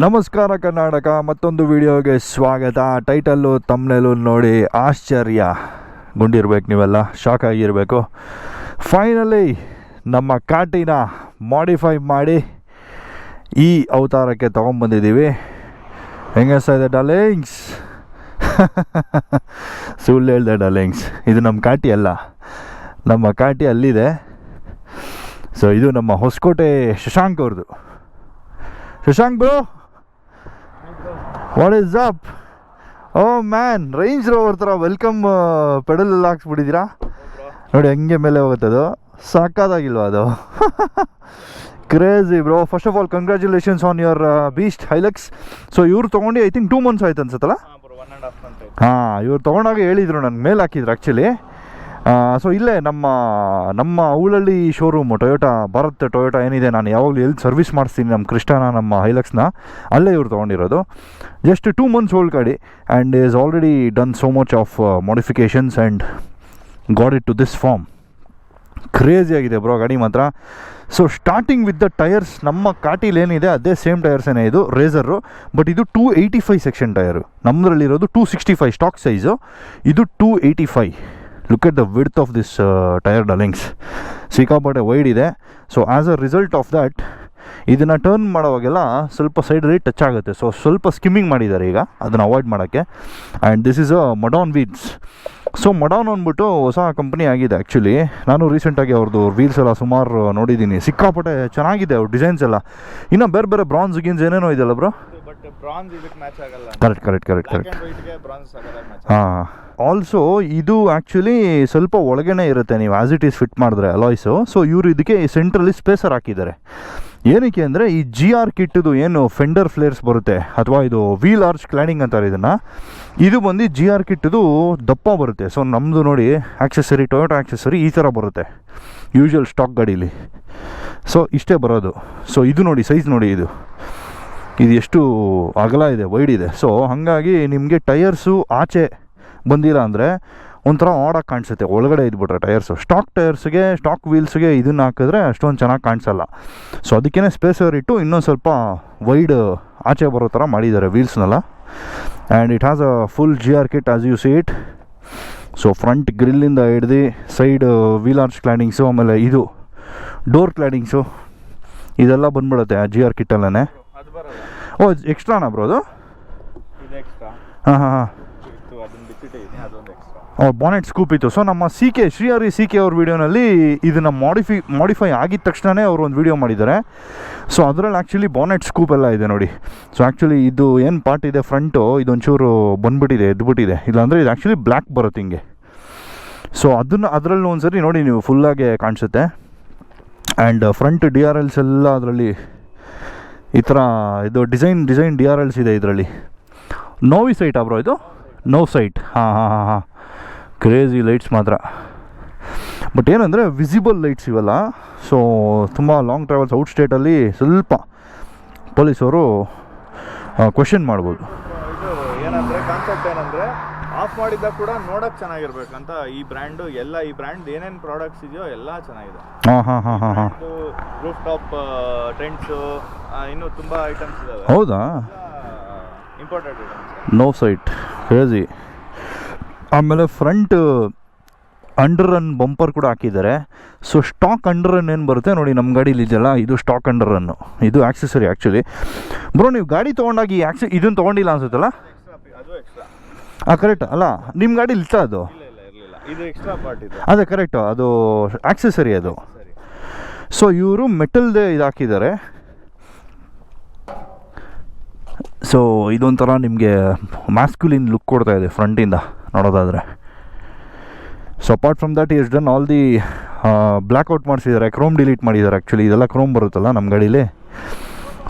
ನಮಸ್ಕಾರ ಕರ್ನಾಟಕ, ಮತ್ತೊಂದು ವಿಡಿಯೋಗೆ ಸ್ವಾಗತ. ಟೈಟಲ್ಲು ತಮ್ನೆಲು ನೋಡಿ ಆಶ್ಚರ್ಯಗೊಂಡಿರ್ಬೇಕು, ನೀವೆಲ್ಲ ಶಾಕ್ ಆಗಿರಬೇಕು. ಫೈನಲಿ ನಮ್ಮ ಕಾಟಿನ ಮಾಡಿಫೈ ಮಾಡಿ ಈ ಅವತಾರಕ್ಕೆ ತೊಗೊಂಬಂದಿದ್ದೀವಿ. ಹೆಂಗಸ್ತಾ ಇದೆ ಡಾರ್ಲಿಂಗ್ಸ್? ಸುಳ್ಳು ಹೇಳ್ದೆ ಡಾರ್ಲಿಂಗ್ಸ್, ಇದು ನಮ್ಮ ಕಾಟಿ ಅಲ್ಲ, ನಮ್ಮ ಕಾಟಿ ಅಲ್ಲಿದೆ. ಸೊ ಇದು ನಮ್ಮ ಹೊಸಕೋಟೆ ಶಶಾಂಕ್ ಅವ್ರದ್ದು. Shashank bro, what is up? Oh man, Range Rover ಥರ ವೆಲ್ಕಮ್ ಪೆಡಲ್ ಎಲ್ಲ ಹಾಕ್ಸ್ಬಿಟ್ಟಿದ್ದೀರಾ ನೋಡಿ, ಹಂಗೆ ಮೇಲೆ ಹೋಗುತ್ತದು. ಸಾಕಾಗಿಲ್ವಾ ಅದು? Crazy bro. First of all congratulations on your beast Hilux. So ಇವ್ರು ತೊಗೊಂಡು ಐ ಥಿಂಕ್ 2 months ಆಯ್ತು ಅನ್ಸುತ್ತಲ್ಲ? ಹಾಂ, ಇವ್ರು ತೊಗೊಂಡಾಗ ಹೇಳಿದರು, ನನಗೆ ಮೇಲೆ ಹಾಕಿದ್ರು ಆ್ಯಕ್ಚುಲಿ. ಸೊ ಇಲ್ಲೇ ನಮ್ಮ ಊಳಲ್ಲಿ ಶೋರೂಮು ಭಾರತ್ ಟೊಯೋಟಾ ಏನಿದೆ, ನಾನು ಯಾವಾಗಲೂ ಎಲ್ಲಿ ಸರ್ವಿಸ್ ಮಾಡಿಸ್ತೀನಿ ನಮ್ಮ ಕ್ರಿಸ್ಟಾನ, ನಮ್ಮ ಹೈಲಕ್ಸ್ನ, ಅಲ್ಲೇ ಇವ್ರು ತೊಗೊಂಡಿರೋದು. ಜಸ್ಟ್ 2 months ಓಲ್ಡ್ ಗಾಡಿ and is already done so much of modifications and got it to this form. Crazy ಆಗಿದೆ ಬ್ರೋ ಗಾಡಿ ಮಾತ್ರ. So starting with the tyres, ನಮ್ಮ ಕಾಟಿಲಿ ಏನಿದೆ ಅದೇ ಸೇಮ್ ಟೈರ್ಸೇನೆ ಇದು, ರೇಸರು. ಬಟ್ ಇದು 285 ಸೆಕ್ಷನ್ ಟೈರು, ನಮ್ಮದ್ರಲ್ಲಿರೋದು 265 ಸ್ಟಾಕ್ ಸೈಜು, ಇದು 285. Look at the width of this tyre darlings, ಸಿಕ್ಕಾಪಟ್ಟೆ ವೈಡ್ ಇದೆ. So as a result of that ಇದನ್ನು ಟರ್ನ್ ಮಾಡೋವಾಗೆಲ್ಲ ಸ್ವಲ್ಪ ಸೈಡ್ ರೇಟ್ ಟಚ್ ಆಗುತ್ತೆ. ಸೊ ಸ್ವಲ್ಪ ಸ್ಕಿಮ್ಮಿಂಗ್ ಮಾಡಿದ್ದಾರೆ ಈಗ, ಅದನ್ನು ಅವಾಯ್ಡ್ ಮಾಡೋಕ್ಕೆ. ಆ್ಯಂಡ್ ದಿಸ್ ಈಸ್ ಅ ಮಡಾನ್ ವೀಲ್ಸ್. ಸೊ ಮಡಾನ್ ಅಂದ್ಬಿಟ್ಟು ಹೊಸ ಕಂಪ್ನಿ ಆಗಿದೆ ಆ್ಯಕ್ಚುಲಿ. ನಾನು ರೀಸೆಂಟಾಗಿ ಅವ್ರದ್ದು ವೀಲ್ಸ್ ಎಲ್ಲ ಸುಮಾರು ನೋಡಿದ್ದೀನಿ, ಸಿಕ್ಕಾಪಟ್ಟೆ ಚೆನ್ನಾಗಿದೆ ಅವ್ರ ಡಿಸೈನ್ಸ್ ಎಲ್ಲ. ಇನ್ನು ಬೇರೆ ಬೇರೆ ಬ್ರಾನ್ಸ್ ಗಿನ್ಸ್ ಏನೇನೋ ಇದೆಯಲ್ಲ ಬ್ರೋ? ಕರೆಕ್ಟ್. ಹಾಂ, ಆಲ್ಸೋ ಇದು ಆ್ಯಕ್ಚುಲಿ ಸ್ವಲ್ಪ ಒಳಗೇನೆ ಇರುತ್ತೆ, ನೀವು ಆ್ಯಸ್ ಇಟ್ ಈಸ್ ಫಿಟ್ ಮಾಡಿದ್ರೆ ಅಲಾಯ್ಸು. ಸೊ ಇವರು ಇದಕ್ಕೆ ಸೆಂಟ್ರಲ್ಲಿ ಸ್ಪೇಸರ್ ಹಾಕಿದ್ದಾರೆ. ಏನಕ್ಕೆ ಅಂದರೆ ಈ GR ಕಿಟ್ಟದು ಏನು ಫೆಂಡರ್ ಫ್ಲೇರ್ಸ್ ಬರುತ್ತೆ, ಅಥವಾ ಇದು ವೀಲ್ ಆರ್ಚ್ ಕ್ಲಾಡಿಂಗ್ ಅಂತಾರೆ ಇದನ್ನು, ಇದು ಬಂದು GR ಕಿಟ್ಟದು ದಪ್ಪ ಬರುತ್ತೆ. ಸೊ ನಮ್ಮದು ನೋಡಿ ಆಕ್ಸೆಸರಿ, ಟೊಯೋಟಾ ಆಕ್ಸೆಸರಿ ಈ ಥರ ಬರುತ್ತೆ ಯೂಶ್ವಲ್ ಸ್ಟಾಕ್ ಗಾಡೀಲಿ. ಸೊ ಇಷ್ಟೇ ಬರೋದು. ಸೊ ಇದು ನೋಡಿ ಸೈಜ್ ನೋಡಿ, ಇದು ಎಷ್ಟು ಅಗಲ ಇದೆ, ವೈಡ್ ಇದೆ. ಸೊ ಹಾಗಾಗಿ ನಿಮಗೆ ಟೈರ್ಸು ಆಚೆ ಬಂದಿಲ್ಲ ಅಂದರೆ ಒಂಥರ ಆಡಾಗಿ ಕಾಣಿಸುತ್ತೆ, ಒಳಗಡೆ ಇದ್ಬಿಟ್ರೆ ಟೈರ್ಸು. ಸ್ಟಾಕ್ ಟೈರ್ಸ್ಗೆ, ಸ್ಟಾಕ್ ವೀಲ್ಸ್ಗೆ ಇದನ್ನು ಹಾಕಿದ್ರೆ ಅಷ್ಟೊಂದು ಚೆನ್ನಾಗಿ ಕಾಣಿಸಲ್ಲ. ಸೊ ಅದಕ್ಕೇ ಸ್ಪೇಸರ್ ಇಟ್ಟು ಇನ್ನೊಂದು ಸ್ವಲ್ಪ ವೈಡ್ ಆಚೆ ಬರೋ ಥರ ಮಾಡಿದ್ದಾರೆ ವೀಲ್ಸ್ನೆಲ್ಲ. And it has a full GR kit as you see it. So front ಗ್ರಿಲ್ಲಿಂದ ಹಿಡ್ದು ಸೈಡ್ ವೀಲ್ ಆರ್ಚ್ ಕ್ಲಾಡಿಂಗ್ಸು, ಆಮೇಲೆ ಇದು ಡೋರ್ ಕ್ಲಾಡಿಂಗ್ಸು, ಇದೆಲ್ಲ ಬಂದ್ಬಿಡುತ್ತೆ ಆ GR ಕಿಟ್ಟಲ್ಲೇ. ಓ ಎಕ್ಸ್ಟ್ರಾನಾ ಬ್ರೋ ಅದು? ಹಾಂ. ಬಾನೆಟ್ ಸ್ಕೂಪ್ ಇತ್ತು. ಸೊ ನಮ್ಮ ಶ್ರೀಹರಿ CK ಅವ್ರ ವೀಡಿಯೋನಲ್ಲಿ ಇದನ್ನು ಮಾಡಿಫೈ ಆಗಿದ ತಕ್ಷಣವೇ ಅವರು ಒಂದು ವೀಡಿಯೋ ಮಾಡಿದ್ದಾರೆ. ಸೊ ಅದರಲ್ಲಿ ಆ್ಯಕ್ಚುಲಿ ಬಾನೆಟ್ ಸ್ಕೂಪ್ ಎಲ್ಲ ಇದೆ ನೋಡಿ. ಸೊ ಆ್ಯಕ್ಚುಲಿ ಇದು ಏನು ಪಾರ್ಟ್ ಇದೆ ಫ್ರಂಟು, ಇದೊಂಚೂರು ಬಂದ್ಬಿಟ್ಟಿದೆ, ಎದ್ಬಿಟ್ಟಿದೆ. ಇಲ್ಲಾಂದರೆ ಇದು ಆ್ಯಕ್ಚುಲಿ ಬ್ಲ್ಯಾಕ್ ಬರುತ್ತೆ ಹಿಂಗೆ. ಸೊ ಅದರಲ್ಲಿ ಒಂದು ಸರಿ ನೋಡಿ ನೀವು ಫುಲ್ಲಾಗೆ ಕಾಣಿಸುತ್ತೆ. ಆ್ಯಂಡ್ ಫ್ರಂಟ್ DRLs ಎಲ್ಲ ಅದರಲ್ಲಿ ಈ ಥರ ಇದು ಡಿಸೈನ್ DRLs ಇದೆ ಇದರಲ್ಲಿ. ನೋವಿ ಸೈಟ್ ಬ್ರೋ ಇದು? No sight. ಹಾಂ. ಕ್ರೇಜಿ ಲೈಟ್ಸ್ ಮಾತ್ರ. ಬಟ್ ಏನಂದರೆ ವಿಸಿಬಲ್ ಲೈಟ್ಸ್ ಇವೆಲ್ಲ. ಸೊ ತುಂಬ ಲಾಂಗ್ ಟ್ರಾವೆಲ್ಸ್ ಔಟ್ ಸ್ಟೇಟಲ್ಲಿ ಸ್ವಲ್ಪ ಪೊಲೀಸವರು ಕ್ವೆಶನ್ ಮಾಡ್ಬೋದು. ಇದು ಏನಂದರೆ ಕಾನ್ಸೆಪ್ಟ್ ಏನಂದರೆ ಆಫ್ ಮಾಡಿದ್ದಾಗ ಕೂಡ ನೋಡೋಕ್ಕೆ ಚೆನ್ನಾಗಿರ್ಬೇಕಂತ ಈ ಬ್ರ್ಯಾಂಡು ಎಲ್ಲ, ಈ ಬ್ರ್ಯಾಂಡ್ ಏನೇನು ಪ್ರಾಡಕ್ಟ್ಸ್ ಇದೆಯೋ ಎಲ್ಲ ಚೆನ್ನಾಗಿದೆ. ಹಾಂ. ರೂಫ್ ಟಾಪ್ ಟೆಂಟ್ಸು, ಇನ್ನೂ ತುಂಬ ಐಟಮ್ಸ್ ಇದ್ದಾವೆ. ಹೌದಾ? Important items. No sight, crazy. ಆಮೇಲೆ ಫ್ರಂಟ್ ಅಂಡರ್ ರನ್ ಬಂಪರ್ ಕೂಡ ಹಾಕಿದ್ದಾರೆ. ಸೊ ಸ್ಟಾಕ್ ಅಂಡರ್ ರನ್ ಏನು ಬರುತ್ತೆ ನೋಡಿ ನಮ್ಮ ಗಾಡೀಲಿ ಇದೆಯಲ್ಲ, ಇದು ಸ್ಟಾಕ್ ಅಂಡರ್ ರನ್ನು, ಇದು ಆಕ್ಸೆಸರಿ ಆ್ಯಕ್ಚುಲಿ. ಬ್ರೋ ನೀವು ಗಾಡಿ ತೊಗೊಂಡಾಗಿ ಇದನ್ನು ತೊಗೊಂಡಿಲ್ಲ ಅನ್ಸುತ್ತಲ್ಲ? ಅದು ಎಕ್ಸ್ಟ್ರಾ. ಕರೆಕ್ಟ್ ಅಲ್ಲ, ನಿಮ್ಮ ಗಾಡೀಲಿ ಇತ್ತ ಅದು? ಇರಲಿಲ್ಲ, ಇದು ಎಕ್ಸ್ಟ್ರಾ ಪಾರ್ಟ್ ಇದೆ. ಅದೇ ಕರೆಕ್ಟು, ಅದು ಆಕ್ಸೆಸರಿ ಅದು. ಸೊ ಇವರು ಮೆಟಲ್ದೇ ಇದು ಹಾಕಿದ್ದಾರೆ. ಸೊ ಇದೊಂಥರ ನಿಮಗೆ ಮ್ಯಾಸ್ಕ್ಯುಲಿನ್ ಲುಕ್ ಕೊಡ್ತಾ ಇದೆ ಫ್ರಂಟಿಂದ ನೋಡೋದಾದರೆ. So apart from that is done all the blackout ಮಾಡಿಸಿದ್ದಾರೆ, ಕ್ರೋಮ್ ಡಿಲೀಟ್ ಮಾಡಿದ್ದಾರೆ ಆ್ಯಕ್ಚುಲಿ. ಇದೆಲ್ಲ ಕ್ರೋಮ್ ಬರುತ್ತಲ್ಲ ನಮ್ಮ ಗಾಡೀಲಿ.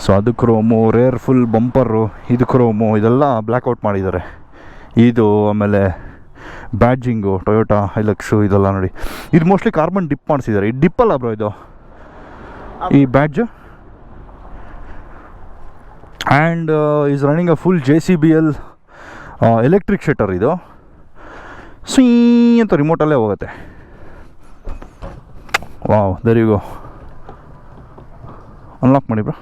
ಸೊ ಅದು ಕ್ರೋಮು, ರೇರ್ ಫುಲ್ ಬಂಪರು, ಇದು ಕ್ರೋಮು, ಇದೆಲ್ಲ ಬ್ಲ್ಯಾಕ್ಔಟ್ ಮಾಡಿದ್ದಾರೆ. ಇದು ಆಮೇಲೆ ಬ್ಯಾಡ್ಜಿಂಗು, ಟೊಯೋಟಾ ಹೈಲಕ್ಸು ಇದೆಲ್ಲ ನೋಡಿ. ಇದು ಮೋಸ್ಟ್ಲಿ ಕಾರ್ಬನ್ ಡಿಪ್ ಮಾಡಿಸಿದ್ದಾರೆ. ಇದು ಡಿಪ್ಪಲ್ಲ ಬ್ರೋ ಇದು, ಈ badge. And is running a full JCBL electric shutter ಇದು. ಸೀ ಅಂತ ರಿಮೋಟಲ್ಲೇ ಹೋಗುತ್ತೆ. Wow, there you go. Unlock ಮಾಡಿ ಬ್ರೋ.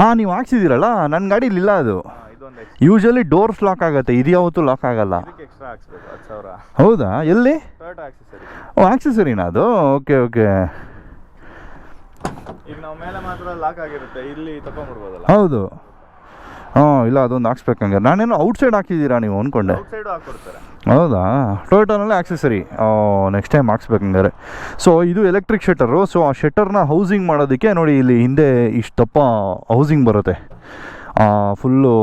ಹಾಂ ನೀವು ಹಾಕ್ಸಿದ್ದೀರಲ್ಲ ನನ್ನ ಗಾಡೀಲಿ ಇಲ್ಲ ಅದು. ಇದೊಂದು ಯೂಶಲಿ ಡೋರ್ಸ್ ಲಾಕ್ ಆಗುತ್ತೆ, ಇದು ಯಾವತ್ತೂ ಲಾಕ್ ಆಗಲ್ಲ. ಇದಕ್ಕೆ ಎಕ್ಸ್ಟ್ರಾ ಹಾಕ್ಸ್ಬೇಕು 10,000. ಹೌದಾ? ಎಲ್ಲಿ? Toyota accessory. ಓ ಆಕ್ಸೆಸರಿನಾ ಅದು? Okay okay. ಈಗ ನಾವು ಮೇಲೆ ಮಾತ್ರ ಲಾಕ್ ಆಗಿರುತ್ತೆ, ಇಲ್ಲಿ ತಗೊಂಡ್ಬಿಡ್ಬೋದಲ್ಲ. ಹೌದು. ಹಾಂ ಇಲ್ಲ ಅದೊಂದು ಹಾಕ್ಸ್ಬೇಕಂಗೆ. ನಾನೇನು ಔಟ್ಸೈಡ್ ಹಾಕಿದ್ದೀರಾ ನೀವು ಅಂದ್ಕೊಂಡೆ. ಔಟ್ಸೈಡು ಹಾಕ್ಕೊಡ್ತಾರೆ. ಹೌದಾ? ಟೊಯೋಟಾನಲ್ಲೇ ಆಕ್ಸೆಸರಿ. ನೆಕ್ಸ್ಟ್ ಟೈಮ್ ಹಾಕ್ಸ್ಬೇಕಂಗಾರೆ. ಸೊ ಇದು ಎಲೆಕ್ಟ್ರಿಕ್ ಶಟರು. ಸೊ ಆ ಶಟರ್ನ ಹೌಸಿಂಗ್ ಮಾಡೋದಕ್ಕೆ ನೋಡಿ ಇಲ್ಲಿ ಹಿಂದೆ ಇಷ್ಟು ದಪ್ಪ ಹೌಸಿಂಗ್ ಬರುತ್ತೆ, ಫುಲ್ಲು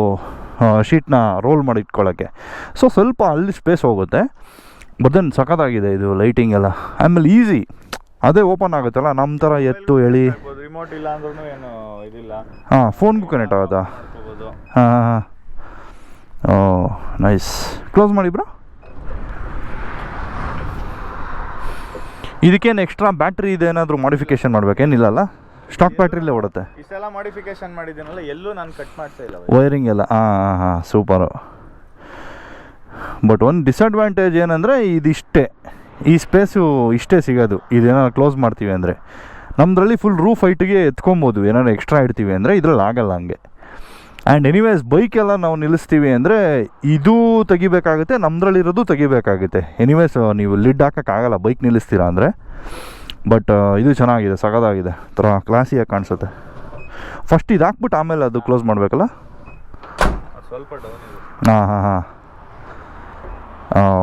ಶೀಟ್ನ ರೋಲ್ ಮಾಡಿ ಇಟ್ಕೊಳ್ಳೋಕ್ಕೆ. ಸೊ ಸ್ವಲ್ಪ ಅಲ್ಲಿ ಸ್ಪೇಸ್ ಹೋಗುತ್ತೆ, ಬಟ್ ದೆನ್ ಸಖತ್ತಾಗಿದೆ ಇದು ಲೈಟಿಂಗ್ ಎಲ್ಲ. ಆಮೇಲೆ ಈಸಿ, ಅದೇ ಓಪನ್ ಆಗುತ್ತಲ್ಲ, ನಮ್ಮ ಥರ ಎತ್ತು ಎಳಿ. ರಿಮೋಟ್ ಇಲ್ಲ ಅಂದ್ರೂ ಏನು ಇದಿಲ್ಲ. ಹಾಂ ಫೋನ್ಗೂ ಕನೆಕ್ಟ್ ಆಗುತ್ತಾ? ಹಾಂ ಹಾಂ ಹಾಂ. ಓ ನೈಸ್. ಕ್ಲೋಸ್ ಮಾಡಿ ಬ್ರೋ. ಇದಕ್ಕೇನು ಎಕ್ಸ್ಟ್ರಾ ಬ್ಯಾಟ್ರಿ ಇದೆ ಏನಾದರೂ ಮಾಡಿಫಿಕೇಶನ್ ಮಾಡಬೇಕೇನಿಲ್ಲಲ್ಲ? ಸ್ಟಾಕ್ ಬ್ಯಾಟ್ರಿಲೇ ಓಡುತ್ತೆ. ಇಷ್ಟೆಲ್ಲ ಮಾಡಿಫಿಕೇಶನ್ ಮಾಡಿದ್ದೀನಲ್ಲ, ಎಲ್ಲೂ ನಾನು ಕಟ್ ಮಾಡ್ತಾ ಇಲ್ಲ ವೈರಿಂಗ್ ಎಲ್ಲ. ಹಾಂ ಹಾಂ ಹಾಂ ಸೂಪರು. ಬಟ್ ಒಂದು ಡಿಸಡ್ವಾಂಟೇಜ್ ಏನಂದರೆ ಇದಿಷ್ಟೇ, ಈ ಸ್ಪೇಸು ಇಷ್ಟೇ ಸಿಗೋದು. ಇದೇನಾದ್ರು ಕ್ಲೋಸ್ ಮಾಡ್ತೀವಿ ಅಂದರೆ. ನಮ್ಮದ್ರಲ್ಲಿ ಫುಲ್ ರೂಫ್ ಹೈಟಿಗೆ ಎತ್ಕೊಬೋದು, ಏನಾದ್ರು ಎಕ್ಸ್ಟ್ರಾ ಇಡ್ತೀವಿ ಅಂದರೆ. ಇದ್ರಲ್ಲಿ ಆಗಲ್ಲ ಹಂಗೆ. ಆ್ಯಂಡ್ ಎನಿವೇಸ್ ಬೈಕೆಲ್ಲ ನಾವು ನಿಲ್ಲಿಸ್ತೀವಿ ಅಂದರೆ ಇದು ತೆಗಿಬೇಕಾಗುತ್ತೆ, ನಮ್ಮದ್ರಲ್ಲಿರೋದು ತೆಗಿಬೇಕಾಗುತ್ತೆ. ಎನಿವೇಸ್ ನೀವು ಲಿಡ್ ಹಾಕೋಕ್ಕಾಗಲ್ಲ ಬೈಕ್ ನಿಲ್ಲಿಸ್ತೀರಾ ಅಂದರೆ. ಬಟ್ ಇದು ಚೆನ್ನಾಗಿದೆ, ಸಖತ್ತಾಗಿದೆ, ಥರ ಕ್ಲಾಸಿಯಾಗಿ ಕಾಣಿಸುತ್ತೆ. ಫಸ್ಟ್ ಇದು ಹಾಕ್ಬಿಟ್ಟು ಆಮೇಲೆ ಅದು ಕ್ಲೋಸ್ ಮಾಡಬೇಕಲ್ಲ. ಸ್ವಲ್ಪ ಡೌನ್ ಇದೆ. ಹಾಂ ಹಾಂ ಹಾಂ.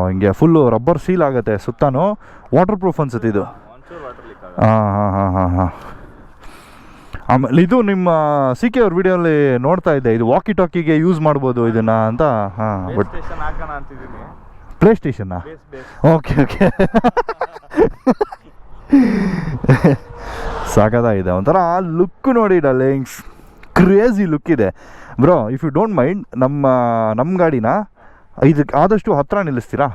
ಹಿಂಗೆ ಫುಲ್ಲು ರಬ್ಬರ್ ಸೀಲ್ ಆಗುತ್ತೆ ಸುತ್ತಾನು. ವಾಟರ್ ಪ್ರೂಫ್ ಅನ್ಸುತ್ತೆ ಇದು. ಹಾಂ ಹಾಂ ಹಾಂ ಹಾಂ ಹಾಂ. ಆಮೇಲೆ ಇದು ನಿಮ್ಮ ಸಿ ಕೆ ಅವ್ರ ವಿಡಿಯೋಲ್ಲಿ ನೋಡ್ತಾ ಇದ್ದೆ, ಇದು ವಾಕಿ ಟಾಕಿಗೆ ಯೂಸ್ ಮಾಡ್ಬೋದು ಇದನ್ನು ಅಂತ. ಹಾಂ ಬಟ್ ಪ್ಲೇ ಸ್ಟೇಷನ್ನಾ? Okay okay. ಸಾಕಾಗಿದೆ, ಒಂಥರ ಲುಕ್ ನೋಡಿ ಡಾರ್ಲಿಂಗ್ಸ್, ಕ್ರೇಜಿ ಲುಕ್ ಇದೆ bro. If you don't mind ನಮ್ಮ ಗಾಡಿನ ಇದಕ್ಕೆ ಆದಷ್ಟು ಹತ್ತಿರ ನಿಲ್ಲಿಸ್ತೀರಾ?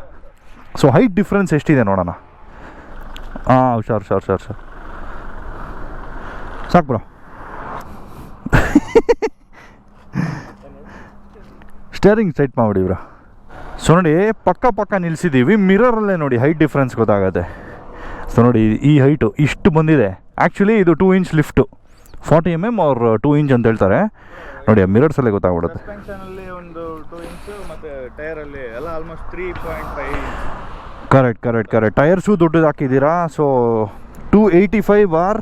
ಸೊ ಹೈಟ್ ಡಿಫ್ರೆನ್ಸ್ ಎಷ್ಟಿದೆ ನೋಡೋಣ. ಹಾಂ ಹುಷಾರು ಹುಷಾರು ಹುಷಾರು ಸರ್, ಸಾಕು ಬ್ರೋ. ಸ್ಟೇರಿಂಗ್ ಸ್ಟ್ರೈಟ್ ಮಾಡಿಬಿಡಿ ಬ್ರೋ. ಸೊ ನೋಡಿ ಪಕ್ಕ ನಿಲ್ಲಿಸಿದ್ದೀವಿ, ಮಿರರಲ್ಲೇ ನೋಡಿ ಹೈಟ್ ಡಿಫ್ರೆನ್ಸ್ ಗೊತ್ತಾಗುತ್ತೆ. ಸೊ ನೋಡಿ ಈ ಹೈಟು ಇಷ್ಟು ಬಂದಿದೆ. ಆ್ಯಕ್ಚುಲಿ ಇದು 2 ಇಂಚ್ ಲಿಫ್ಟು, 40 mm ಅವ್ರು 2 ಇಂಚ್ ಅಂತ ಹೇಳ್ತಾರೆ. ನೋಡಿ ಆ ಮಿರರ್ಸಲ್ಲೇ ಗೊತ್ತಾಗ್ಬಿಡುತ್ತೆ. ಸಸ್ಪೆನ್ಷನಲ್ಲಿ ಒಂದು 2 ಇಂಚು ಮತ್ತು ಟೈರಲ್ಲಿ ಎಲ್ಲ ಆಲ್ಮೋಸ್ಟ್ 3.5 ಇಂಚ್. ಕರೆಕ್ಟ್. ಟೈರ್ಸು ದೊಡ್ಡದು ಹಾಕಿದ್ದೀರಾ. So 285 R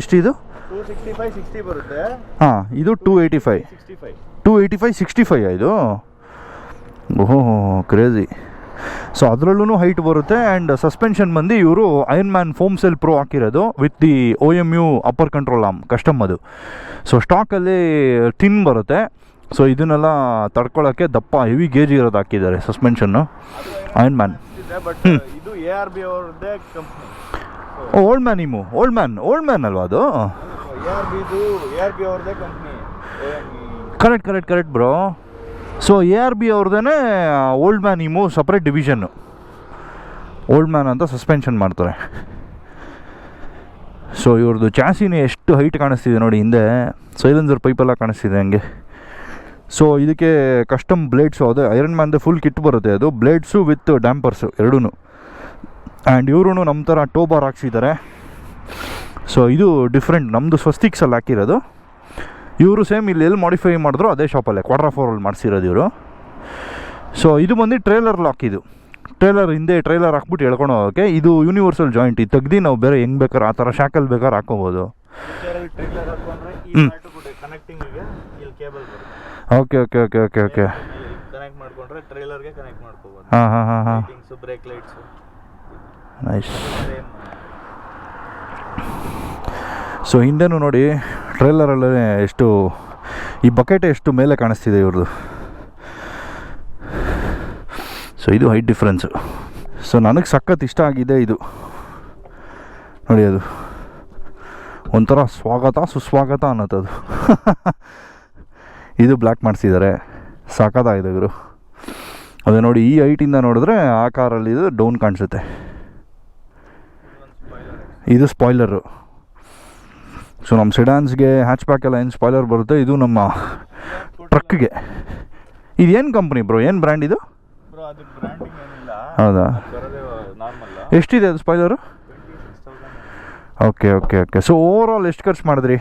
ಎಷ್ಟಿದು? 265 60 ಬರುತ್ತೆ. ಹಾಂ ಇದು 285 65 ಇದು. ಓಹೋ ಕ್ರೇಜಿ. ಸೊ ಅದರಲ್ಲೂ ಹೈಟ್ ಬರುತ್ತೆ. ಆ್ಯಂಡ್ ಸಸ್ಪೆನ್ಷನ್ ಬಂದು ಇವರು Iron Man foam cell pro ಹಾಕಿರೋದು with the OMU upper control arm custom ಅದು. ಸೊ ಸ್ಟಾಕಲ್ಲಿ ಥಿನ್ ಬರುತ್ತೆ. ಸೊ ಇದನ್ನೆಲ್ಲ ತಡ್ಕೊಳ್ಳೋಕ್ಕೆ ದಪ್ಪ ಹೆವಿ ಗೇಜ್ ಇರೋದು ಹಾಕಿದ್ದಾರೆ ಸಸ್ಪೆನ್ಷನ್ನು ಐರನ್ ಮ್ಯಾನ್. ಬಟ್ ಇದು ARB ಅವ್ರದ್ದೇ ಕಂಪ್ನಿ. ಓಲ್ಡ್ ಮ್ಯಾನ್ ಅಲ್ವಾ ಅದು? ARB ಅವ್ರದ್ದೇ company. Correct bro. So ARB ಅವ್ರದ್ದೇ ಓಲ್ಡ್ ಮ್ಯಾನ್ ಇಮೋ ಸಪ್ರೇಟ್ ಡಿವಿಷನ್ನು. ಓಲ್ಡ್ ಮ್ಯಾನ್ ಅಂತ ಸಸ್ಪೆನ್ಷನ್ ಮಾಡ್ತಾರೆ. ಸೊ ಇವ್ರದ್ದು ಚಾಸಿನೇ ಎಷ್ಟು ಹೈಟ್ ಕಾಣಿಸ್ತಿದೆ ನೋಡಿ, ಹಿಂದೆ ಸೈಲೆನ್ಸರ್ ಪೈಪೆಲ್ಲ ಕಾಣಿಸ್ತಿದೆ ಹಂಗೆ. ಸೊ ಇದಕ್ಕೆ ಕಸ್ಟಮ್ ಬ್ಲೇಡ್ಸು, ಅದು ಐರನ್ ಮ್ಯಾನ್ದು ಫುಲ್ ಕಿಟ್ ಬರುತ್ತೆ ಅದು, ಬ್ಲೇಡ್ಸು ವಿತ್ ಡ್ಯಾಂಪರ್ಸು ಎರಡೂ. ಆ್ಯಂಡ್ ಇವರು ನಮ್ಮ ಥರ ಟೋ ಬಾರ್ ಹಾಕ್ಸಿದ್ದಾರೆ. ಸೊ ಇದು ಡಿಫ್ರೆಂಟ್, ನಮ್ಮದು ಸ್ವಸ್ತಿಕ್ಸಲ್ಲಿ ಹಾಕಿರೋದು. ಇವರು ಸೇಮ್ ಇಲ್ಲಿ ಎಲ್ಲಿ ಮಾಡಿಫೈ ಮಾಡಿದ್ರು ಅದೇ ಶಾಪಲ್ಲೇ Quadra4 ಮಾಡಿಸಿರೋದು ಇವರು. ಸೊ ಇದು ಬಂದು ಟ್ರೇಲರ್ ಲಾಕ್. ಇದು ಟ್ರೇಲರ್ ಹಿಂದೆ ಟ್ರೇಲರ್ ಹಾಕ್ಬಿಟ್ಟು ಎಳ್ಕೊಂಡು ಹೋಗೋಕ್ಕೆ. ಇದು ಯೂನಿವರ್ಸಲ್ ಜಾಯಿಂಟ್. ಇದು ತೆಗ್ದು ನಾವು ಬೇರೆ ಹೆಂಗೆ ಬೇಕಾದ್ರೆ ಆ ಥರ ಶಾಕಲ್ಲಿ ಬೇಕಾದ್ರೆ ಹಾಕೋಬೋದು. ಓಕೆ ಕನೆಕ್ಟ್ ಮಾಡ್ಕೊಂಡ್ರೆ ಟ್ರೇಲರ್ಗೆ ಕನೆಕ್ಟ್ ಮಾಡ್ಕೋಬೋದು. ಹಾಂ ಬ್ರೇಕ್ ಲೈಟ್ಸ್. ನೈಸ್. ಸೊ ಹಿಂದೆನೂ ನೋಡಿ ಟ್ರೇಲರಲ್ಲೇ ಎಷ್ಟು ಈ ಬಕೆಟ್ ಎಷ್ಟು ಮೇಲೆ ಕಾಣಿಸ್ತಿದೆ ಇವ್ರದ್ದು. ಸೊ ಇದು ಹೈಟ್ ಡಿಫ್ರೆನ್ಸು. ಸೊ ನನಗೆ ಸಖತ್ ಇಷ್ಟ ಆಗಿದೆ ಇದು ನೋಡಿ. ಅದು ಒಂಥರ ಸುಸ್ವಾಗತ ಅನ್ನೋದು. ಇದು ಬ್ಲ್ಯಾಕ್ ಮಾಡಿಸಿದ್ದಾರೆ, ಸಖತ್ತಾಗಿದೆ ಇವರು. ಅದೇ ನೋಡಿ ಈ ಹೈಟಿಂದ ನೋಡಿದ್ರೆ ಆ ಕಾರಲ್ಲಿ ಇದು ಡೌನ್ ಕಾಣಿಸುತ್ತೆ. ಇದು ಸ್ಪಾಯ್ಲರು. ಸೊ ನಮ್ಮ ಸೆಡಾನ್ಸ್ಗೆ ಹ್ಯಾಚ್ಬ್ಯಾಕ್ ಎಲ್ಲ ಏನು ಸ್ಪಾಯ್ಲರ್ ಬರುತ್ತೆ, ಇದು ನಮ್ಮ ಟ್ರಕ್ಗೆ. ಇದೇನು ಕಂಪ್ನಿ ಬ್ರೋ, ಏನು ಬ್ರ್ಯಾಂಡ್ ಇದು? ಹೌದಾ? ಎಷ್ಟಿದೆ ಅದು spoiler? Okay. So over all ಎಷ್ಟು ಖರ್ಚು ಮಾಡಿದ್ರಿ?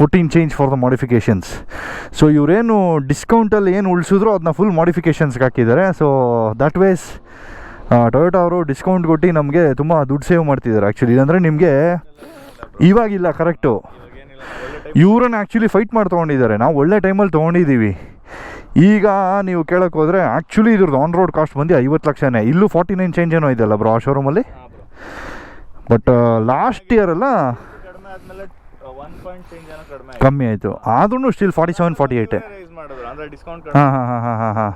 14 change for the modifications. So ಇವರೇನು ಡಿಸ್ಕೌಂಟಲ್ಲಿ ಏನು ಉಳಿಸಿದ್ರು ಅದನ್ನ ಫುಲ್ ಮಾಡಿಫಿಕೇಷನ್ಸ್ಗೆ ಹಾಕಿದ್ದಾರೆ. ಸೊ ದಟ್ ವೇಸ್ ಟೊಯೋಟಾ ಅವರು ಡಿಸ್ಕೌಂಟ್ ಕೊಟ್ಟು ನಮಗೆ ತುಂಬ ದುಡ್ಡು ಸೇವ್ ಮಾಡ್ತಿದ್ದಾರೆ ಆ್ಯಕ್ಚುಲಿ. ಇಲ್ಲಾಂದರೆ ನಿಮಗೆ ಇವಾಗಿಲ್ಲ ಕರೆಕ್ಟು, ಇವ್ರನ್ನ ಆ್ಯಕ್ಚುಲಿ ಫೈಟ್ ಮಾಡಿ ತೊಗೊಂಡಿದ್ದಾರೆ. ನಾವು ಒಳ್ಳೆ ಟೈಮಲ್ಲಿ ತೊಗೊಂಡಿದ್ದೀವಿ. ಈಗ ನೀವು ಕೇಳೋಕ್ಕೆ ಹೋದರೆ ಆ್ಯಕ್ಚುಲಿ ಇದ್ರದ್ದು ಆನ್ ರೋಡ್ ಕಾಸ್ಟ್ ಬಂದು 50 ಲಕ್ಷನೇ. ಇಲ್ಲೂ 49 ಚೇಂಜ್ ಏನೋ ಇದೆಯಲ್ಲ ಬ್ರೋ ಆ ಶೋರೂಮಲ್ಲಿ. ಬಟ್ ಲಾಸ್ಟ್ ಇಯರ್ ಎಲ್ಲ ಕಮ್ಮಿ ಆಯಿತು, ಆದ್ರೂ ಸ್ಟಿಲ್ 47, 48. ಹಾಂ ಹಾಂ ಹಾಂ ಹಾಂ ಹಾಂ ಹಾಂ.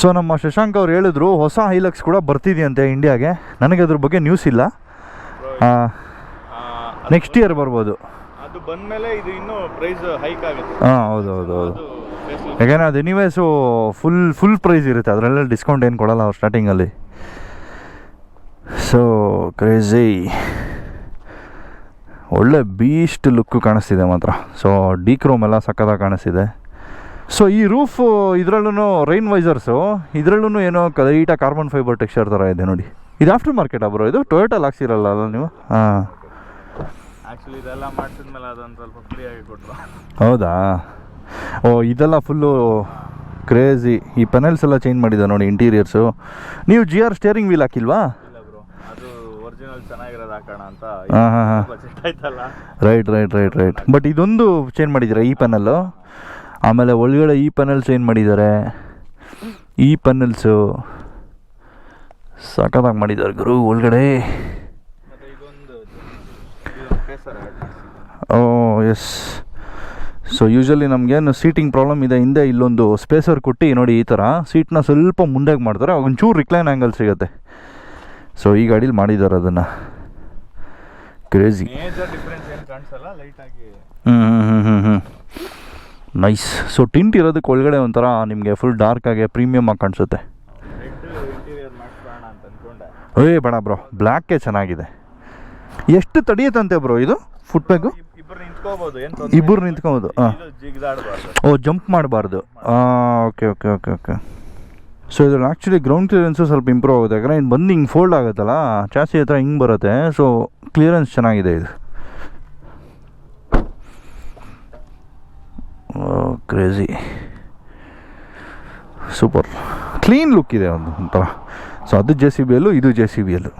ಸೊ ನಮ್ಮ ಶಶಾಂಕ್ ಅವ್ರು ಹೇಳಿದ್ರು ಹೊಸ ಹೈಲಕ್ಸ್ ಕೂಡ ಬರ್ತಿದೆಯಂತೆ ಇಂಡಿಯಾಗೆ. ನನಗೆ ಅದ್ರ ಬಗ್ಗೆ ನ್ಯೂಸ್ ಇಲ್ಲ. ನೆಕ್ಸ್ಟ್ ಇಯರ್ ಬರ್ಬೋದು. ಅದು ಬಂದಮೇಲೆ ಇದು ಇನ್ನೂ ಪ್ರೈಸ್ ಹೈಕ್ ಆಗುತ್ತೆ. ಹಾಂ ಹೌದು ಹೌದು ಹೌದು. ಯಾಕೆಂದರೆ ಅದು ಎನಿವೇಸು ಫುಲ್ ಪ್ರೈಸ್ ಇರುತ್ತೆ, ಅದರಲ್ಲೆಲ್ಲ ಡಿಸ್ಕೌಂಟ್ ಏನು ಕೊಡಲ್ಲ ಅವ್ರು ಸ್ಟಾರ್ಟಿಂಗಲ್ಲಿ. ಸೊ ಕ್ರೇಜಿ, ಒಳ್ಳೆ ಬೀಸ್ಟ್ ಲುಕ್ಕು ಕಾಣಿಸ್ತಿದೆ ಮಾತ್ರ. ಸೊ ಡಿಕ್ರೋಮ್ ಎಲ್ಲ ಸಕ್ಕತ್ತಾಗಿ ಕಾಣಿಸ್ತಿದೆ. ಸೊ ಈ ರೂಫ್ ಇದರಲ್ಲೂ ರೈನ್ ವೈಸರ್ಸು, ಇದರಲ್ಲೂ ಏನೋ ಲೈಟಾಗಿ ಕಾರ್ಬನ್ ಫೈಬರ್ ಟೆಕ್ಸ್ಚರ್ ಥರ ಇದೆ ನೋಡಿ. ಇದು ಆಫ್ಟರ್ ಮಾರ್ಕೆಟ್ ಬ್ರೋ, ಇದು ಟೊಯೋಟಲ್ಲಿ ಹಾಕ್ಸಿರಲ್ಲ ಅಲ್ಲ ನೀವು? ಹಾಂ ಆ್ಯಕ್ಚುಲಿ ಇದೆಲ್ಲ ಮಾಡಿಸಿದ್ಮೇಲೆ ಅದೊಂದು ಸ್ವಲ್ಪ ಫ್ರೀಯಾಗಿ ಕೊಟ್ಟರು. ಹೌದಾ? ಓ ಇದೆಲ್ಲ ಫುಲ್ಲು ಕ್ರೇಜಿ. ಈ ಪೆನಲ್ಸ್ ಎಲ್ಲ ಚೇಂಜ್ ಮಾಡಿದೆ ನೋಡಿ ಇಂಟೀರಿಯರ್ಸು. ನೀವು GR ಸ್ಟೇರಿಂಗ್ ವೀಲ್ ಹಾಕಿಲ್ವಾ? ಇಲ್ಲ ಬ್ರೋ, ಅದು ಒರಿಜಿನಲ್ ಚೆನ್ನಾಗಿರೋದು ಹಾಕೋಣ ಅಂತ. ಹಾಂ ಹಾಂ ಹಾಂ, ಬಜೆಟ್ ಆಯ್ತಲ್ಲ. Right right right right. But ಇದೊಂದು ಚೇಂಜ್ ಮಾಡಿದ್ದೀರಾ ಈ ಪೆನಲ್ಲು. ಆಮೇಲೆ ಒಳಗಡೆ ಈ ಪೆನಲ್ ಚೇಂಜ್ ಮಾಡಿದ್ದಾರೆ. ಈ ಪೆನಲ್ಸು ಸಖತ್ತಾಗಿ ಮಾಡಿದ್ದಾರೆ ಗುರು ಒಳಗಡೆ. ಓ ಎಸ್. ಸೊ ಯೂಶ್ವಲಿ ನಮಗೇನು ಸೀಟಿಂಗ್ ಪ್ರಾಬ್ಲಮ್ ಇದೆ, ಹಿಂದೆ ಇಲ್ಲೊಂದು ಸ್ಪೇಸರ್ ಕೊಟ್ಟು ನೋಡಿ ಈ ಥರ ಸೀಟ್ನ ಸ್ವಲ್ಪ ಮುಂದೆಗೆ ಮಾಡ್ತಾರೆ, ಒಂಚೂರು ರಿಕ್ಲೈನ್ ಆ್ಯಂಗಲ್ ಸಿಗುತ್ತೆ. ಸೊ ಈ ಗಾಡೀಲಿ ಮಾಡಿದ್ದಾರೆ ಅದನ್ನು. ಕ್ರೇಜಿ. ನೈಸ್. ಸೊ ಟಿಂಟ್ ಇರೋದಕ್ಕೆ ಒಳಗಡೆ ಒಂಥರ ನಿಮಗೆ ಫುಲ್ ಡಾರ್ಕಾಗಿ ಪ್ರೀಮಿಯಮ್ ಆಗಿ ಕಾಣಿಸುತ್ತೆ. ಏ ಬೇಡ ಬ್ರೋ, ಬ್ಲ್ಯಾಕೇ ಚೆನ್ನಾಗಿದೆ. ಎಷ್ಟು ತಡೆಯುತ್ತಂತೆ ಬ್ರೋ ಇದು ಫುಟ್ ಬ್ಯಾಗು? ಇಬ್ಬರು ನಿಂತ್ಕೋಬೋದು. ಹಾಂ, ಓ ಜಂಪ್ ಮಾಡಬಾರ್ದು. Okay okay okay okay. So ಇದ್ರಲ್ಲಿ ಆ್ಯಕ್ಚುಲಿ ಗ್ರೌಂಡ್ ಕ್ಲಿಯರೆನ್ಸು ಸ್ವಲ್ಪ ಇಂಪ್ರೂವ್ ಆಗುತ್ತೆ, ಯಾಕಂದರೆ ಇದು ಬಂದು ಹಿಂಗೆ ಫೋಲ್ಡ್ ಆಗುತ್ತಲ್ಲ, ಚಾಸಿ ಹತ್ರ ಹಿಂಗೆ ಬರುತ್ತೆ. ಸೊ ಕ್ಲಿಯರೆನ್ಸ್ ಚೆನ್ನಾಗಿದೆ ಇದು. ಕ್ರೇಜಿ, ಸೂಪರ್ ಕ್ಲೀನ್ ಲುಕ್ ಇದೆ ಒಂದು ಒಂಥರ. ಸೊ ಅದು JCBಯಲ್ಲೂ, ಇದು JCBಯಲ್ಲೂ.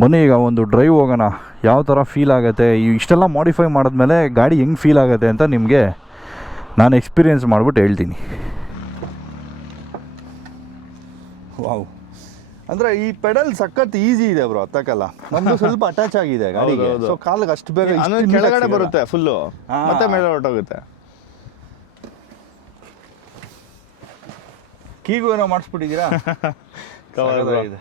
ಬನ್ನಿ ಈಗ ಒಂದು ಡ್ರೈವ್ ಹೋಗೋಣ, ಯಾವ ಥರ ಫೀಲ್ ಆಗುತ್ತೆ. ಇಷ್ಟೆಲ್ಲ ಮಾಡಿಫೈ ಮಾಡಿದ್ಮೇಲೆ ಗಾಡಿ ಹೆಂಗೆ ಫೀಲ್ ಆಗುತ್ತೆ ಅಂತ ನಿಮಗೆ ನಾನು ಎಕ್ಸ್ಪೀರಿಯೆನ್ಸ್ ಮಾಡಿಬಿಟ್ಟು ಹೇಳ್ತೀನಿ. ವಾವ್, ಅಂದರೆ ಈ ಪೆಡಲ್ ಸಖತ್ ಈಸಿ ಇದೆ ಬ್ರೋ, ಹತ್ತಕ್ಕಲ್ಲ. ನಮ್ಮದು ಸ್ವಲ್ಪ ಅಟ್ಯಾಚ್ ಆಗಿದೆ ಗಾಡಿಗೆ. ಸೊ ಕಾಲಿಗೆ ಅಷ್ಟು ಬೇಗ ಕೆಳಗಡೆ ಬರುತ್ತೆ ಫುಲ್ಲು, ಮತ್ತೆ ಮೇಲೆ ಹೊರಟೋಗುತ್ತೆ. ಕೀಗೂ ಏನೋ ಮಾಡಿಸ್ಬಿಟ್ಟಿದ್ದೀರಾ? ಇದೆ.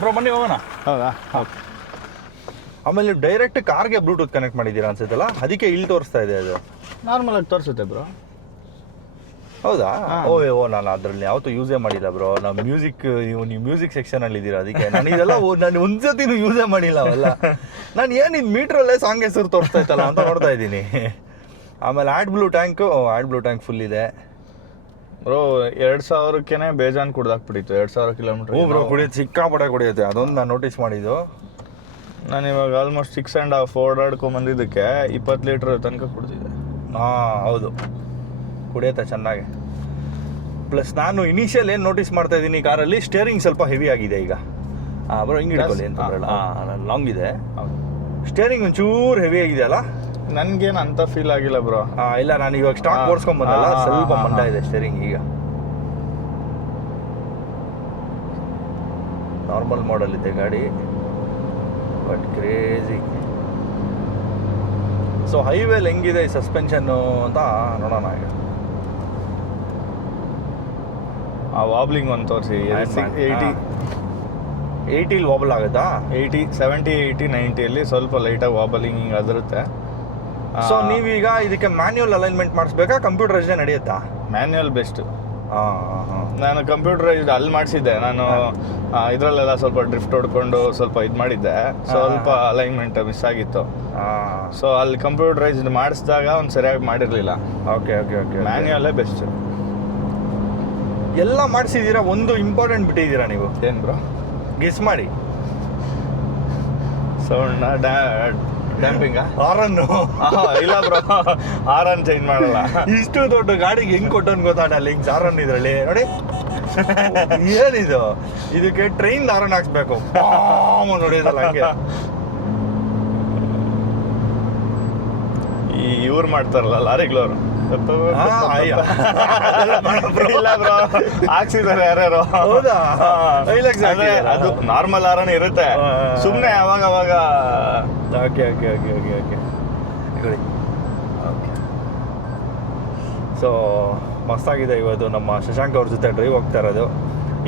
ಬ್ರೋ ಬನ್ನಿ ಹೋಗೋಣ. ಹೌದಾ? ಆಮೇಲೆ ನೀವು ಡೈರೆಕ್ಟ್ ಕಾರ್ಗೆ ಬ್ಲೂಟೂತ್ ಕನೆಕ್ಟ್ ಮಾಡಿದ್ದೀರಾ ಅನ್ಸುತ್ತಲ್ಲ, ಅದಕ್ಕೆ ಇಲ್ಲಿ ತೋರಿಸ್ತಾ ಇದೆ ಅದು. ನಾರ್ಮಲ್ ಆಗಿ ತೋರಿಸುತ್ತೆ ಬ್ರೋ. ಹೌದಾ? ಓ ನಾನು ಅದರಲ್ಲಿ ಯಾವತ್ತೂ ಯೂಸೇ ಮಾಡಿಲ್ಲ ಬ್ರೋ. ನಾವು ನೀವು ಮ್ಯೂಸಿಕ್ ಸೆಕ್ಷನಲ್ಲಿ ಇದ್ದೀರಾ, ಅದಕ್ಕೆ ನಾನು ಇದೆಲ್ಲ ನಾನು ಒಂದ್ಸತಿನೂ ಯೂಸೇ ಮಾಡಿಲ್ಲ ಅವೆಲ್ಲ. ನಾನು ಏನು ಇದು ಮೀಟ್ರಲ್ಲೇ ಸಾಂಗ್ ಹೆಸರು ತೋರಿಸ್ತಾ ಇತ್ತಲ್ಲ ಅಂತ ನೋಡ್ತಾ ಇದ್ದೀನಿ. ಆಮೇಲೆ ಆ್ಯಡ್ ಬ್ಲೂ ಟ್ಯಾಂಕ್ ಫುಲ್ ಇದೆ ಬ್ರೋ. 2000ಕ್ಕೇನೆ ಬೇಜಾನ್ ಕುಡ್ದಾಕ್ಬಿಟ್ಟಿತ್ತು. 2000 ಕಿಲೋಮೀಟರ್. ಓ ಬ್ರೋ, ಕುಡಿಯೋದು ಸಿಕ್ಕಾಪಟ್ಟೆ ಕುಡಿಯುತ್ತೆ. ಅದೊಂದು ನಾನು ನೋಟಿಸ್ ಮಾಡಿದ್ದು. ನಾನು ಇವಾಗ ಆಲ್ಮೋಸ್ಟ್ 6.5 ಓಡಾಡ್ಕೊಂಬಂದಿದ್ದಕ್ಕೆ 20 ಲೀಟ್ರ್ ತನಕ ಕುಡ್ದಿದ್ದೆ. ಹಾಂ ಹೌದು, ಕುಡಿಯುತ್ತೆ ಚೆನ್ನಾಗಿ. ಪ್ಲಸ್ ನಾನು ಇನಿಷಿಯಲ್ ಏನು ನೋಟಿಸ್ ಮಾಡ್ತಾ ಇದ್ದೀನಿ ಕಾರಲ್ಲಿ, ಸ್ಟೇರಿಂಗ್ ಸ್ವಲ್ಪ ಹೆವಿ ಆಗಿದೆ ಈಗ. ಹಾಂ ಬ್ರೋ, ಹಿಂಗೆ ಇಟ್ಕೊಳ್ಳಿ ಅಂತ ಬರಲ್ಲ. ಹಾಂ ಲಾಂಗ್ ಇದೆ, ಸ್ಟೇರಿಂಗ್ ಒಂಚೂರು ಹೆವಿ ಆಗಿದೆ ಅಲ್ಲ. ನನ್ಗೇನು ಅಂತ ಫೀಲ್ ಆಗಿಲ್ಲ ಬ್ರೋ. ಇಲ್ಲ, ನಾನು ಇವಾಗ ಸ್ಟಾಕ್ ಓಡಿಸ್ಕೊಂಬಂದಲ್ಲ, ಸ್ವಲ್ಪ ಮಂಡ ಇದೆ ಸ್ಟೇರಿಂಗ್ ಈಗ. ನಾರ್ಮಲ್ ಮಾಡಲ್ ಇದೆ ಗಾಡಿ, ಬಟ್ ಕ್ರೇಜಿ. ಸೊ ಹೈವೇಲಿ ಹೆಂಗಿದೆ ಈ ಸಸ್ಪೆನ್ಷನ್ನು ಅಂತ ನೋಡೋಣ ಈಗ. ವಾಬ್ಲಿಂಗ್ ಒಂದು ತೋರಿಸಿ. 80 ವಾಬಲ್ ಆಗುತ್ತಾ? 80, 70, 80, 90 ಸ್ವಲ್ಪ ಲೈಟಾಗಿ ವಾಬಲಿಂಗ್ ಹಿಂಗೆ ಅದಿರುತ್ತೆ. ಸೊ ನೀವೀಗ ಇದಕ್ಕೆ ಮ್ಯಾನ್ಯುವಲ್ ಅಲೈನ್ಮೆಂಟ್ ಮಾಡಿಸ್ಬೇಕಾ, ಕಂಪ್ಯೂಟರೈಸ್ಡೇ ನಡೆಯುತ್ತಾ? Manual best. ನಾನು ಕಂಪ್ಯೂಟರೈಸ್ಡ್ ಅಲ್ಲಿ ಮಾಡಿಸಿದ್ದೆ. ನಾನು ಇದರಲ್ಲೆಲ್ಲ ಸ್ವಲ್ಪ ಡ್ರಿಫ್ಟ್ ಹೊಡ್ಕೊಂಡು ಸ್ವಲ್ಪ ಇದು ಮಾಡಿದ್ದೆ, ಸ್ವಲ್ಪ ಅಲೈನ್ಮೆಂಟ್ ಮಿಸ್ ಆಗಿತ್ತು. ಸೊ ಅಲ್ಲಿ ಕಂಪ್ಯೂಟರೈಸ್ಡ್ ಮಾಡಿಸಿದಾಗ ಒಂದು ಸರಿಯಾಗಿ ಮಾಡಿರಲಿಲ್ಲ. Okay okay okay. ಮ್ಯಾನ್ಯುವಲ್ಲೇ ಬೆಸ್ಟ್. ಎಲ್ಲ ಮಾಡಿಸಿದ್ದೀರಾ, ಒಂದು ಇಂಪಾರ್ಟೆಂಟ್ ಬಿಟ್ಟಿದ್ದೀರಾ ನೀವು. ಏನು ಬ್ರೋ? ಗೆಸ್ ಮಾಡಿ. Sound damping? ಹಾರನ್ನು. ಇಲ್ಲ ಬ್ರೋ, ಹಾರನ್ ಚೇಂಜ್ ಮಾಡಲ್ಲ. ಇಷ್ಟು ದೊಡ್ಡ ಗಾಡಿಗೆ ಹೆಂಗ್ ಕೊಟ್ಟನ್ ಗೊತ್ತಾಗಲ್ಲ ಹಿಂಗ್ ಹಾರನ್ ಇದ್ರಲ್ಲಿ ನೋಡಿ. ಏನಿದು, ಇದಕ್ಕೆ ಟ್ರೈನ್ ಹಾರನ್ ಹಾಕ್ಸ್ಬೇಕು ನೋಡಿದಲ್ಲ ಹಂಗೆ. ಇವ್ರು ಮಾಡ್ತಾರಲ್ಲ ಲಾರಿಗಳವ್ರು, ಇಲ್ಲ ಬ್ರೋ ಹಾಕ್ಸಿದಾರೆ ಯಾರ್ಯಾರು. ಹೌದಾ? ಅದು ನಾರ್ಮಲ್ ಹಾರನ್ ಇರುತ್ತೆ, ಸುಮ್ನೆ ಅವಾಗ ಅವಾಗ. Okay okay okay okay okay okay. So ಮಸ್ತಾಗಿದೆ. ಇವತ್ತು ನಮ್ಮ ಶಶಾಂಕ್ ಅವ್ರ ಜೊತೆ ಡ್ರೈವ್ ಹೋಗ್ತಾ ಇರೋದು.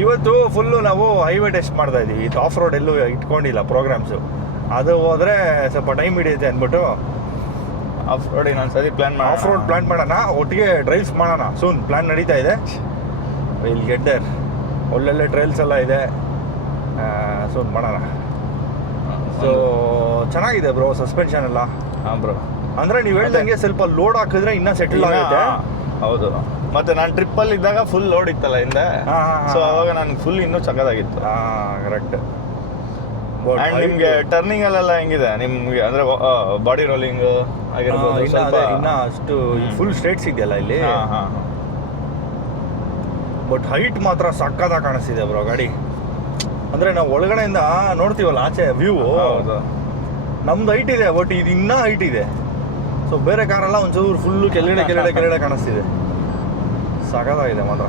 ಇವತ್ತು ಫುಲ್ಲು ನಾವು ಹೈವೇ ಟೆಸ್ಟ್ ಮಾಡ್ತಾ ಇದ್ದೀವಿ. ಇದು ಆಫ್ ರೋಡ್ ಎಲ್ಲೂ ಇಟ್ಕೊಂಡಿಲ್ಲ ಪ್ರೋಗ್ರಾಮ್ಸು. ಅದು ಹೋದರೆ ಸ್ವಲ್ಪ ಟೈಮ್ ಹಿಡಿಯುತ್ತೆ ಅಂದ್ಬಿಟ್ಟು ಆಫ್ ರೋಡ್ ಇನ್ನೊಂದ್ಸರಿ ಆಫ್ ರೋಡ್ ಪ್ಲಾನ್ ಮಾಡೋಣ, ಒಟ್ಟಿಗೆ ಡ್ರೈವ್ಸ್ ಮಾಡೋಣ. ಸೂನ್ ಪ್ಲಾನ್ ನಡೀತಾ ಇದೆ. Will get there. ಒಳ್ಳೊಳ್ಳೆ ಟ್ರೈಲ್ಸ್ ಎಲ್ಲ ಇದೆ, ಸೂನ್ ಮಾಡೋಣ. ಸೊ ಚೆನ್ನಾಗಿದೆ ಬ್ರೋ ಸಸ್ಪೆನ್ಷನ್ ಎಲ್ಲ. ಹಾಂ ಬ್ರೋ, ಅಂದರೆ ನೀವು ಹೇಳ್ದಂಗೆ ಸ್ವಲ್ಪ ಲೋಡ್ ಹಾಕಿದ್ರೆ ಇನ್ನೂ ಸೆಟಲ್ ಆಗುತ್ತೆ. ಹೌದು, ಮತ್ತೆ ನಾನು ಟ್ರಿಪ್ಪಲ್ಲಿ ಇದ್ದಾಗ ಫುಲ್ ಲೋಡ್ ಇತ್ತಲ್ಲ ಹಿಂದೆ, ಸೊ ಅವಾಗ ನನಗೆ ಫುಲ್ ಇನ್ನೂ ಚಕ್ಕದಾಗಿತ್ತು. ಕರೆಕ್ಟ್. ಆ್ಯಂಡ್ ನಿಮಗೆ ಟರ್ನಿಂಗ್ ಅಲ್ಲೆಲ್ಲ ಹೆಂಗಿದೆ ನಿಮ್ಗೆ? ಅಂದರೆ ಬಾಡಿ ರೋಲಿಂಗ್ ಆಗಿರ್ಬೋದು ಸ್ವಲ್ಪ ಇನ್ನ ಅಷ್ಟು ಫುಲ್ ಸ್ಟ್ರೇಟ್ಸ್ ಇದೆಯಲ್ಲ ಇಲ್ಲಿ. ಬಟ್ ಹೈಟ್ ಮಾತ್ರ ಸಕ್ಕತ್ತಾಗಿ ಕಾಣಿಸ್ತಿದೆ ಬ್ರೋ ಗಾಡಿ. ಅಂದರೆ ನಾವು ಒಳಗಡೆಯಿಂದ ನೋಡ್ತೀವಲ್ಲ ಆಚೆ ವ್ಯೂ, ಹೌದು, ನಮ್ದು ಹೈಟ್ ಇದೆ, ಬಟ್ ಇದು ಇನ್ನೂ ಹೈಟ್ ಇದೆ. ಸೊ ಬೇರೆ ಕಾರೆಲ್ಲ ಒಂಚೂರು ಫುಲ್ಲು ಕೆಳಗಡೆ ಕಾಣಿಸ್ತಿದೆ. ಸಕ್ಕತ್ತಾಗಿದೆ ಮಾತ್ರ.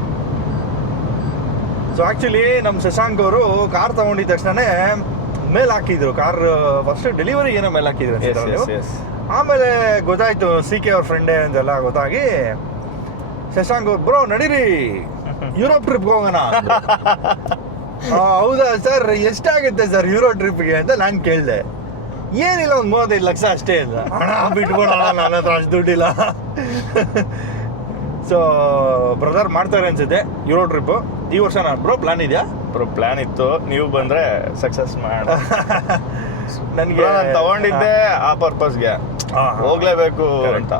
ಸೊ ಆ್ಯಕ್ಚುಲಿ ನಮ್ಮ ಶಶಾಂಕ್ ಅವರು ಕಾರ್ ತಗೊಂಡಿದ ತಕ್ಷಣನೇ ಮೇಲೆ ಹಾಕಿದ್ರು. ಕಾರ್ ಫಸ್ಟ್ ಡೆಲಿವರಿ ಏನೋ ಮೇಲೆ ಹಾಕಿದ್ರು. ಆಮೇಲೆ ಗೊತ್ತಾಯ್ತು CK ಅವ್ರ ಫ್ರೆಂಡೇ ಅಂತೆಲ್ಲ ಗೊತ್ತಾಗಿ ಶಶಾಂಕ್ ಅವ್ರು, ಬ್ರೋ ನಡೀರಿ ಯುರೋಪ್ ಟ್ರಿಪ್ಗೆ ಹೋಗೋಣ. ಹೌದಾ ಸರ್, ಎಷ್ಟಾಗುತ್ತೆ ಸರ್ ಯುರೋಪ್ ಟ್ರಿಪ್ಗೆ ಅಂತ ನಾನು ಕೇಳಿದೆ. ಏನಿಲ್ಲ, ಒಂದು 35 ಲಕ್ಷ ಅಷ್ಟೇ ಇಲ್ಲ. ಹಣ ಬಿಟ್ಕೊಡೋಣ, ನನ್ನ ಹತ್ರ ಅಷ್ಟು ದುಡ್ಡಿಲ್ಲ. ಸೊ ಬ್ರದರ್ ಮಾಡ್ತಾರೆ ಅನ್ಸುತ್ತೆ ಯುರೋ ಟ್ರಿಪ್ಪು ಈ ವರ್ಷ. ನಾನು ಬ್ರೋ ಪ್ಲಾನ್ ಇದೆಯಾ? ಬ್ರೋ ಪ್ಲಾನ್ ಇತ್ತು, ನೀವು ಬಂದರೆ ಸಕ್ಸಸ್ ಮಾಡ. ನನಗೆ ತಗೊಂಡಿದ್ದೆ ಆ ಪರ್ಪಸ್ಗೆ, ಹೋಗ್ಲೇಬೇಕು ಅಂತ.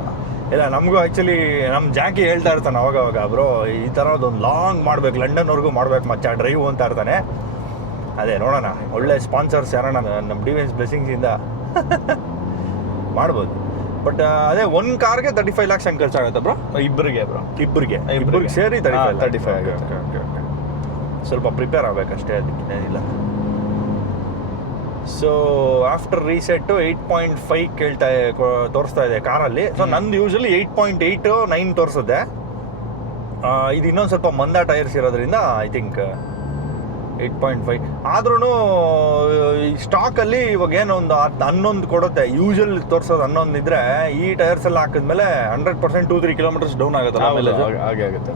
ಇಲ್ಲ, ನಮಗೂ ಆ್ಯಕ್ಚುಲಿ ನಮ್ಮ ಜಾಕಿ ಹೇಳ್ತಾ ಇರ್ತಾನೆ ಅವಾಗ, ಬ್ರೋ ಈ ಥರದೊಂದು ಲಾಂಗ್ ಮಾಡ್ಬೇಕು, ಲಂಡನ್ವರೆಗೂ ಮಾಡ್ಬೇಕು ಮಚ್ಚ ಡ್ರೈವ್ ಅಂತ ಇರ್ತಾನೆ. ಅದೇ ನೋಡೋಣ, ಒಳ್ಳೆ ಸ್ಪಾನ್ಸರ್ಸ್ ಯಾರಣ್ಣ ನಮ್ಮ ಡಿವೈನ್ಸ್ ಬ್ಲೆಸ್ಸಿಂಗ್ಸಿಂದ ಮಾಡ್ಬೋದು. ಬಟ್ ಅದೇ ಒಂದು ಕಾರ್ಗೆ 35 lakhs ಹಂಗೆ ಖರ್ಚಾಗುತ್ತೆ ಬ್ರೋ. ಇಬ್ಬರಿಗೆ ಸೇರಿ 35 ಆಗುತ್ತೆ. ಓಕೆ. ಸ್ವಲ್ಪ ಪ್ರಿಪೇರ್ ಆಗಬೇಕಷ್ಟೇ, ಅದಕ್ಕೇನಿಲ್ಲ. ಸೊ ಆಫ್ಟರ್ ರೀಸೆಟ್ಟು 8.5 ತೋರಿಸ್ತಾ ಇದೆ ಕಾರಲ್ಲಿ. ಸೊ ನಂದು ಯೂಶಲಿ 8.8 9 ತೋರಿಸುತ್ತೆ. ಇದು ಇನ್ನೊಂದು ಸ್ವಲ್ಪ ಮಂದ ಟೈರ್ಸ್ ಇರೋದ್ರಿಂದ ಐ ಥಿಂಕ್ 8.5 ಆದ್ರೂ ಸ್ಟಾಕಲ್ಲಿ ಇವಾಗ ಏನೋ ಒಂದು 11 ಕೊಡುತ್ತೆ. ಯೂಶಲ್ ತೋರಿಸೋದು 11 ಇದ್ರೆ, ಈ ಟೈರ್ಸ್ ಎಲ್ಲ ಹಾಕಿದ್ಮೇಲೆ 100% 2-3 kilometers ಡೌನ್ ಆಗುತ್ತಲ್ಲ. ಹಾಗೆ ಆಗುತ್ತೆ.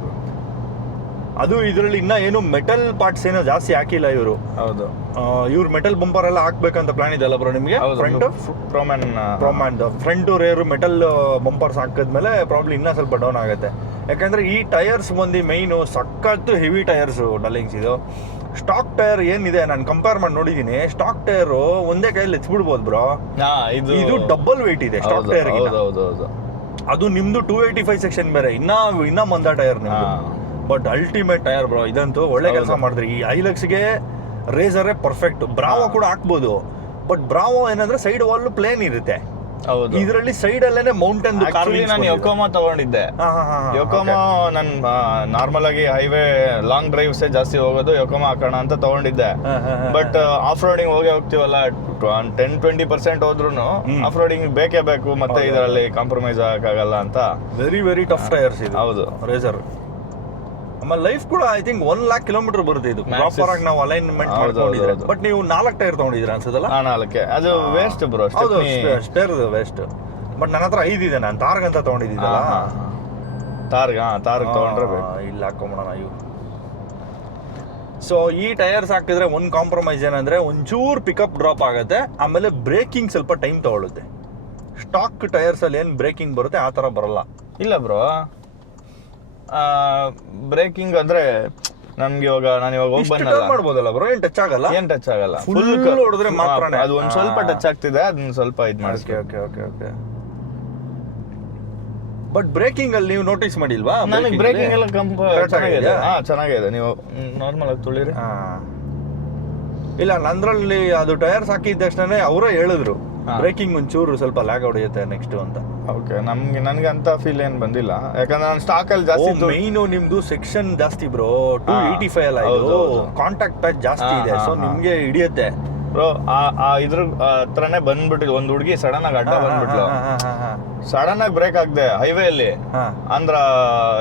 ಅದು ಇದರಲ್ಲಿ ಇನ್ನೂ ಏನು ಮೆಟಲ್ ಪಾರ್ಟ್ಸ್ ಏನೋ ಜಾಸ್ತಿ ಹಾಕಿಲ್ಲ ಇವರು. ಹೌದು, ಇವ್ರು ಮೆಟಲ್ ಬಂಪರ್ ಎಲ್ಲ ಹಾಕ್ಬೇಕಂತ ಪ್ಲಾನ್ ಇದೆಯಲ್ಲ ಬ್ರೋ ನಿಮಗೆ? ಪ್ರೋಮ್ಯಾನ್ ಫ್ರಂಟ್ ರೇರು ಮೆಟಲ್ ಬಂಪರ್ಸ್ ಹಾಕಿದ್ಮೇಲೆ ಪ್ರಾಬ್ಲಮ್ ಇನ್ನೂ ಸ್ವಲ್ಪ ಡೌನ್ ಆಗುತ್ತೆ. ಯಾಕಂದ್ರೆ ಈ ಟೈರ್ಸ್ ಬಂದು ಮೈನು ಸಖತ್ತು ಹೆವಿ ಟೈರ್ಸು ಡಲ್ಲಿಂಗ್ಸ್. ಇದು ಸ್ಟಾಕ್ ಟೈರ್ ಏನಿದೆ, ನಾನು ಕಂಪೇರ್ ಮಾಡಿ ನೋಡಿದ್ದೀನಿ. ಸ್ಟಾಕ್ ಟೈರ್ ಒಂದೇ ಕೈಯಲ್ಲಿ ಎತ್ಬಿಡ್ಬೋದು ಬ್ರೋ. ಇದು ಡಬಲ್ ವೆಯ್ಟ್ ಇದೆ ಸ್ಟಾಕ್ ಟೈರ್. ಅದು ನಿಮ್ದು 285 ಸೆಕ್ಷನ್ ಬೇರೆ, ಇನ್ನ ಮಂದ ಟೈರ್ ನಿಮ್ದು. ಬಟ್ ಅಲ್ಟಿಮೇಟ್ ಟೈರ್ ಬ್ರೋ ಇದಂತೂ. ಒಳ್ಳೆ ಕೆಲಸ ಮಾಡಿದ್ರಿ. ಈ ಐಲಕ್ಸ್ಗೆ ರೇಸರೇ ಪರ್ಫೆಕ್ಟ್. ಬ್ರಾವೋ ಕೂಡ ಹಾಕ್ಬೋದು, ಬಟ್ ಬ್ರಾವೋ ಏನಂದ್ರೆ ಸೈಡ್ ವಾಲ್ ಪ್ಲೇನ್ ಇರುತ್ತೆ. ಇದರಲ್ಲಿ ಸೈಡ್ ಅಲ್ಲೇನೆ ಮೌಂಟೇನ್. ನಾನು ಯೋಕೋಮಾ ತಗೊಂಡಿದ್ದೆ. ಯೋಕೋಮಾ ನನ್ ನಾರ್ಮಲ್ ಆಗಿ ಹೈವೇ ಲಾಂಗ್ ಡ್ರೈವ್ಸ್ ಜಾಸ್ತಿ ಹೋಗೋದು, ಯೋಕೋಮಾ ಹಾಕೋಣ ಅಂತ ತಗೊಂಡಿದ್ದೆ. ಬಟ್ ಆಫ್ ರೋಡಿಂಗ್ ಹೋಗ್ತೀವಲ್ಲ, 10-20% ಹೋದ್ರು ಆಫ್ ರೋಡಿಂಗ್ ಬೇಕೇ ಬೇಕು, ಮತ್ತೆ ಇದರಲ್ಲಿ ಕಾಂಪ್ರಮೈಸ್ ಆಗಲ್ಲ ಅಂತ. ವೆರಿ ಟಫ್ ಟೈರ್ಸ್ ಇದು. ಹೌದು, ರೇಸರ್. ಆಮೇಲೆ ಲೈಫ್ ಕೂಡ ಐ ಥಿಂಕ್ 1 lakh kilometer ಬರುತ್ತೆ ಇದು ಪ್ರಾಪರ್ ಆಗಿ ನಾವು ಅಲೈನ್ಮೆಂಟ್ ಮಾಡ್ಕೊಂಡಿದ್ರೆ. ಬಟ್ ನೀವು 4 ಟೈರ್ ತಗೊಂಡಿದ್ದೀರಾ ಅನ್ಸುತ್ತಲ್ಲ? 4 ಅದು ವೇಸ್ಟ್ ಬ್ರೋ. ಹೌದು, ಸ್ಟೇರ್ ವೇಸ್ಟ್. ಬಟ್ ನನ್ನ ಹತ್ರ 5 ಇದೆ. ನಾನು ತಾರ್ಗ್ ಅಂತ ತಗೊಂಡಿದ್ದೀನಲ್ಲ. ತಾರ್ಗ್ ತಗೊಂಡ್ರೆ ಇಲ್ಲ ಹಾಕೊಂಬಿಡೋಣ ಇವು. ಸೊ ಈ ಟೈರ್ಸ್ ಹಾಕಿದ್ರೆ ಒಂದು ಕಾಂಪ್ರಮೈಸ್ ಏನಂದ್ರೆ ಒಂಚೂರು ಪಿಕಪ್ ಡ್ರಾಪ್ ಆಗುತ್ತೆ, ಆಮೇಲೆ ಬ್ರೇಕಿಂಗ್ ಸ್ವಲ್ಪ ಟೈಮ್ ತಗೊಳುತ್ತೆ. ಸ್ಟಾಕ್ ಟೈರ್ಸ್ ಅಲ್ಲಿ ಏನು ಬ್ರೇಕಿಂಗ್ ಬರುತ್ತೆ ಆ ಥರ ಬರಲ್ಲ. ಇಲ್ಲ ಬ್ರೋ, ಬ್ರೇಕಿಂಗ್ ಅಂದ್ರೆ ನಮ್ಗೆ ಇವಾಗ ನಾನು ಹೋಗಿ ಬಂದಲ್ಲ ಮಾಡ್ಬೋದಲ್ಲ ಬ್ರೋ. ಏನ್ ಟಚ್ ಆಗಲ್ಲ. ಫುಲ್ ಹೊಡೆದ್ರೆ ಮಾತ್ರ ಅದು ಒಂದ್ ಸ್ವಲ್ಪ ಟಚ್ ಆಗ್ತಿದೆ, ಅದನ್ನ ಸ್ವಲ್ಪ ಇದು ಮಾಡಿ. ಓಕೆ. ಬಟ್ ಬ್ರೇಕಿಂಗ್ ಅಲ್ಲಿ ನೀವು ನೋಟಿಸ್ ಮಾಡಿಲ್ವಾ? ನನಗೆ ಬ್ರೇಕಿಂಗ್ ಎಲ್ಲ ಚೆನ್ನಾಗಿದೆ. ಆಗಿದೆಯಾ? ಚೆನ್ನಾಗಿದೆ. ನೀವು ನಾರ್ಮಲ್ ಆಗಿ ತುಳಿರಿ. ಇಲ್ಲ ನಂದ್ರಲ್ಲಿ ಅದು ಟೈರ್ಸ್ ಹಾಕಿದ ತಕ್ಷಣ ಅವರೇ ಹೇಳಿದ್ರು ಬ್ರೇಕಿಂಗ್ ಒಂಚೂರು ಸ್ವಲ್ಪ ಲ್ಯಾಗ್ ಹೊಡೆಯುತ್ತೆ ನೆಕ್ಸ್ಟ್ ಅಂತ. ಓಕೆ, ನನಗೆ ಅಂತ ಫೀಲ್ ಏನ್ ಬಂದಿಲ್ಲ, ಯಾಕಂದ್ರೆ ನಾನು ಸ್ಟಾಕ್ ಅಲ್ಲಿ ಜಾಸ್ತಿ ಮೈನು ನಿಮ್ದು ಸೆಕ್ಷನ್ ಜಾಸ್ತಿ ಬ್ರೋ, 285 ಅಲ್ಲ ಇದು, ಕಾಂಟ್ಯಾಕ್ಟ್ ಪ್ಯಾಚ್ ಜಾಸ್ತಿ ಇದೆ, ಸೊ ನಿಮ್ಗೆ ಹಿಡಿಯುತ್ತೆ ಬ್ರೋ. ಇದ್ರ ಹತ್ರನೇ ಬಂದ್ಬಿಟ್ಟಿಲ್ಲ ಒಂದು ಹುಡುಗಿ, ಸಡನ್ ಆಗಿ ಅಡ್ಡ ಬಂದ್ಬಿಟ್ಲು. ಸಡನ್ ಆಗಿ ಬ್ರೇಕ್ ಆಗ್ದೆ ಹೈವೇ ಅಲ್ಲಿ, ಆಂಧ್ರ